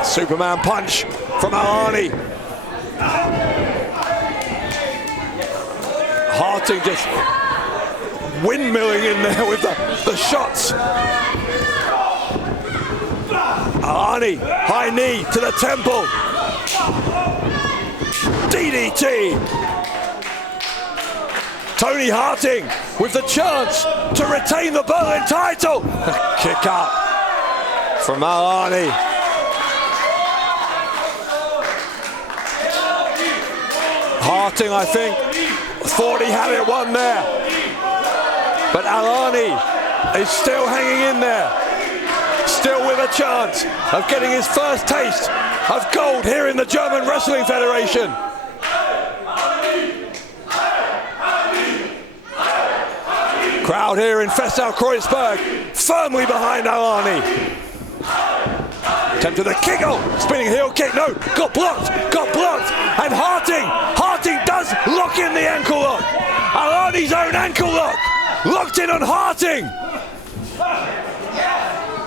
Superman punch from Arnie. Harting just windmilling in there with the shots. Arnie, high knee to the temple. DDT. Toni Harting with the chance to retain the Berlin title. Kick out from Arnie. Harting, I think, thought he had it won there. But Arnie is still hanging in there. Still with a chance of getting his first taste of gold here in the German Wrestling Federation. Crowd here in Festsaal-Kreuzberg firmly behind Arnie. Attempted the kick, spinning heel kick, no, got blocked, and Harting does lock in the ankle lock. Arnie's own ankle lock, locked in on Harting.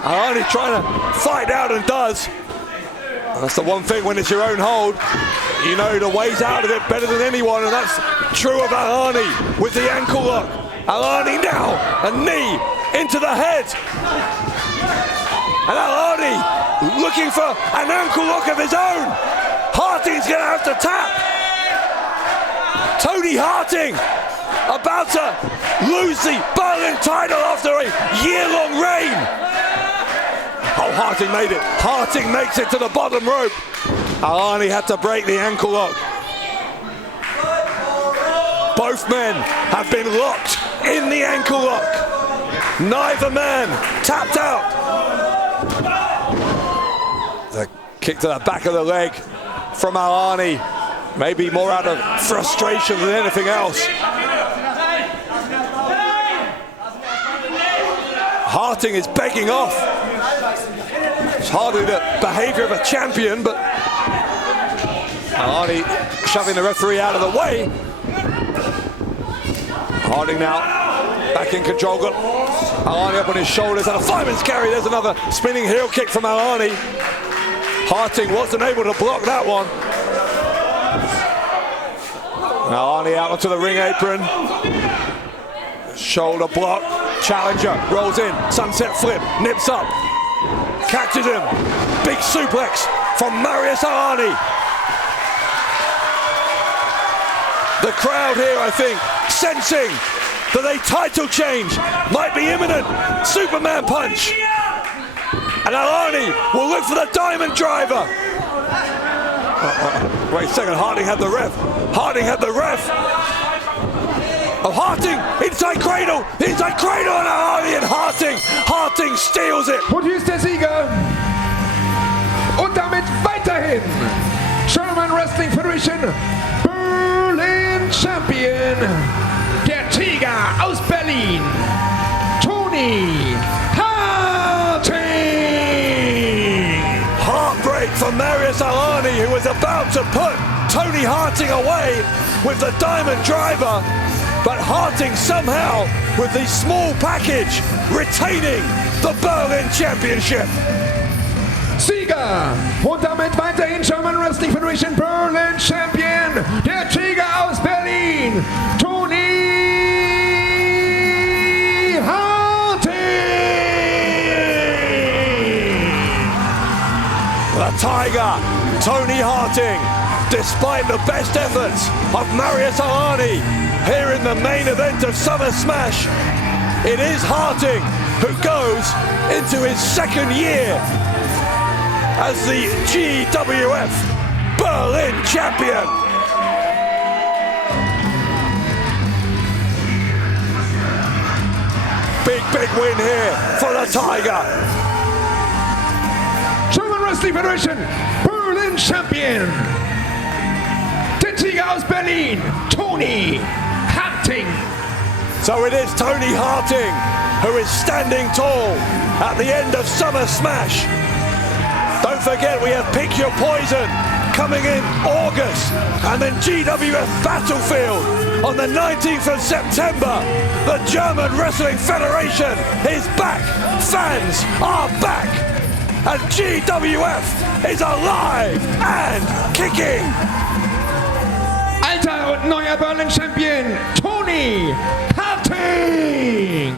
Arnie trying to fight out and does. And that's the one thing when it's your own hold, you know the ways out of it better than anyone, and that's true of Arnie with the ankle lock. Arnie now, a knee into the head. And Arnie looking for an ankle lock of his own. Harting's going to have to tap. Toni Harting about to lose the Berlin title after a year-long reign. Oh, Harting made it. Harting makes it to the bottom rope. Arnie had to break the ankle lock. Both men have been locked in the ankle lock. Neither man tapped out. The kick to the back of the leg from Arnie. Maybe more out of frustration than anything else. Harting is begging off. It's hardly the behavior of a champion, but Arnie shoving the referee out of the way. Harting now back in control. Got Arnie up on his shoulders and a fireman's carry. There's another spinning heel kick from Arnie. Harting wasn't able to block that one. Now Arnie out onto the ring apron. Shoulder block. Challenger rolls in. Sunset flip. Nips up. Catches him. Big suplex from Marius Arnie. The crowd here, I think, sensing that a title change might be imminent. Superman punch. And Arnie will look for the diamond driver. Wait a second, Harting had the ref. Harting had the ref. Oh, Harting, inside cradle on Arnie, and Harting steals it. Und hier ist der Sieger. Und damit weiterhin German Wrestling Federation Berlin Champion, der Tiger aus Berlin, Toni Harting. Heartbreak for Marius Arnie, who was about to put Toni Harting away with the diamond driver. but Harting somehow, with the small package, retaining the Berlin Championship. Sieger und damit weiterhin German Wrestling Federation Berlin Champion, der Tiger aus Berlin, Toni Harting. The Tiger, Toni Harting, despite the best efforts of Marius here in the main event of Summer Smash, it is Harting who goes into his second year as the GWF Berlin Champion. Big win here for the Tiger. German Wrestling Federation Berlin Champion, der Tiger aus Berlin, Toni Harting. So it is Toni Harting who is standing tall at the end of Summer Smash. Don't forget we have Pick Your Poison coming in August, and then GWF Battlefield on the 19th of September. The German Wrestling Federation is back, fans are back, and GWF is alive and kicking. Alter und neuer Berlin Champion, Toni Harting.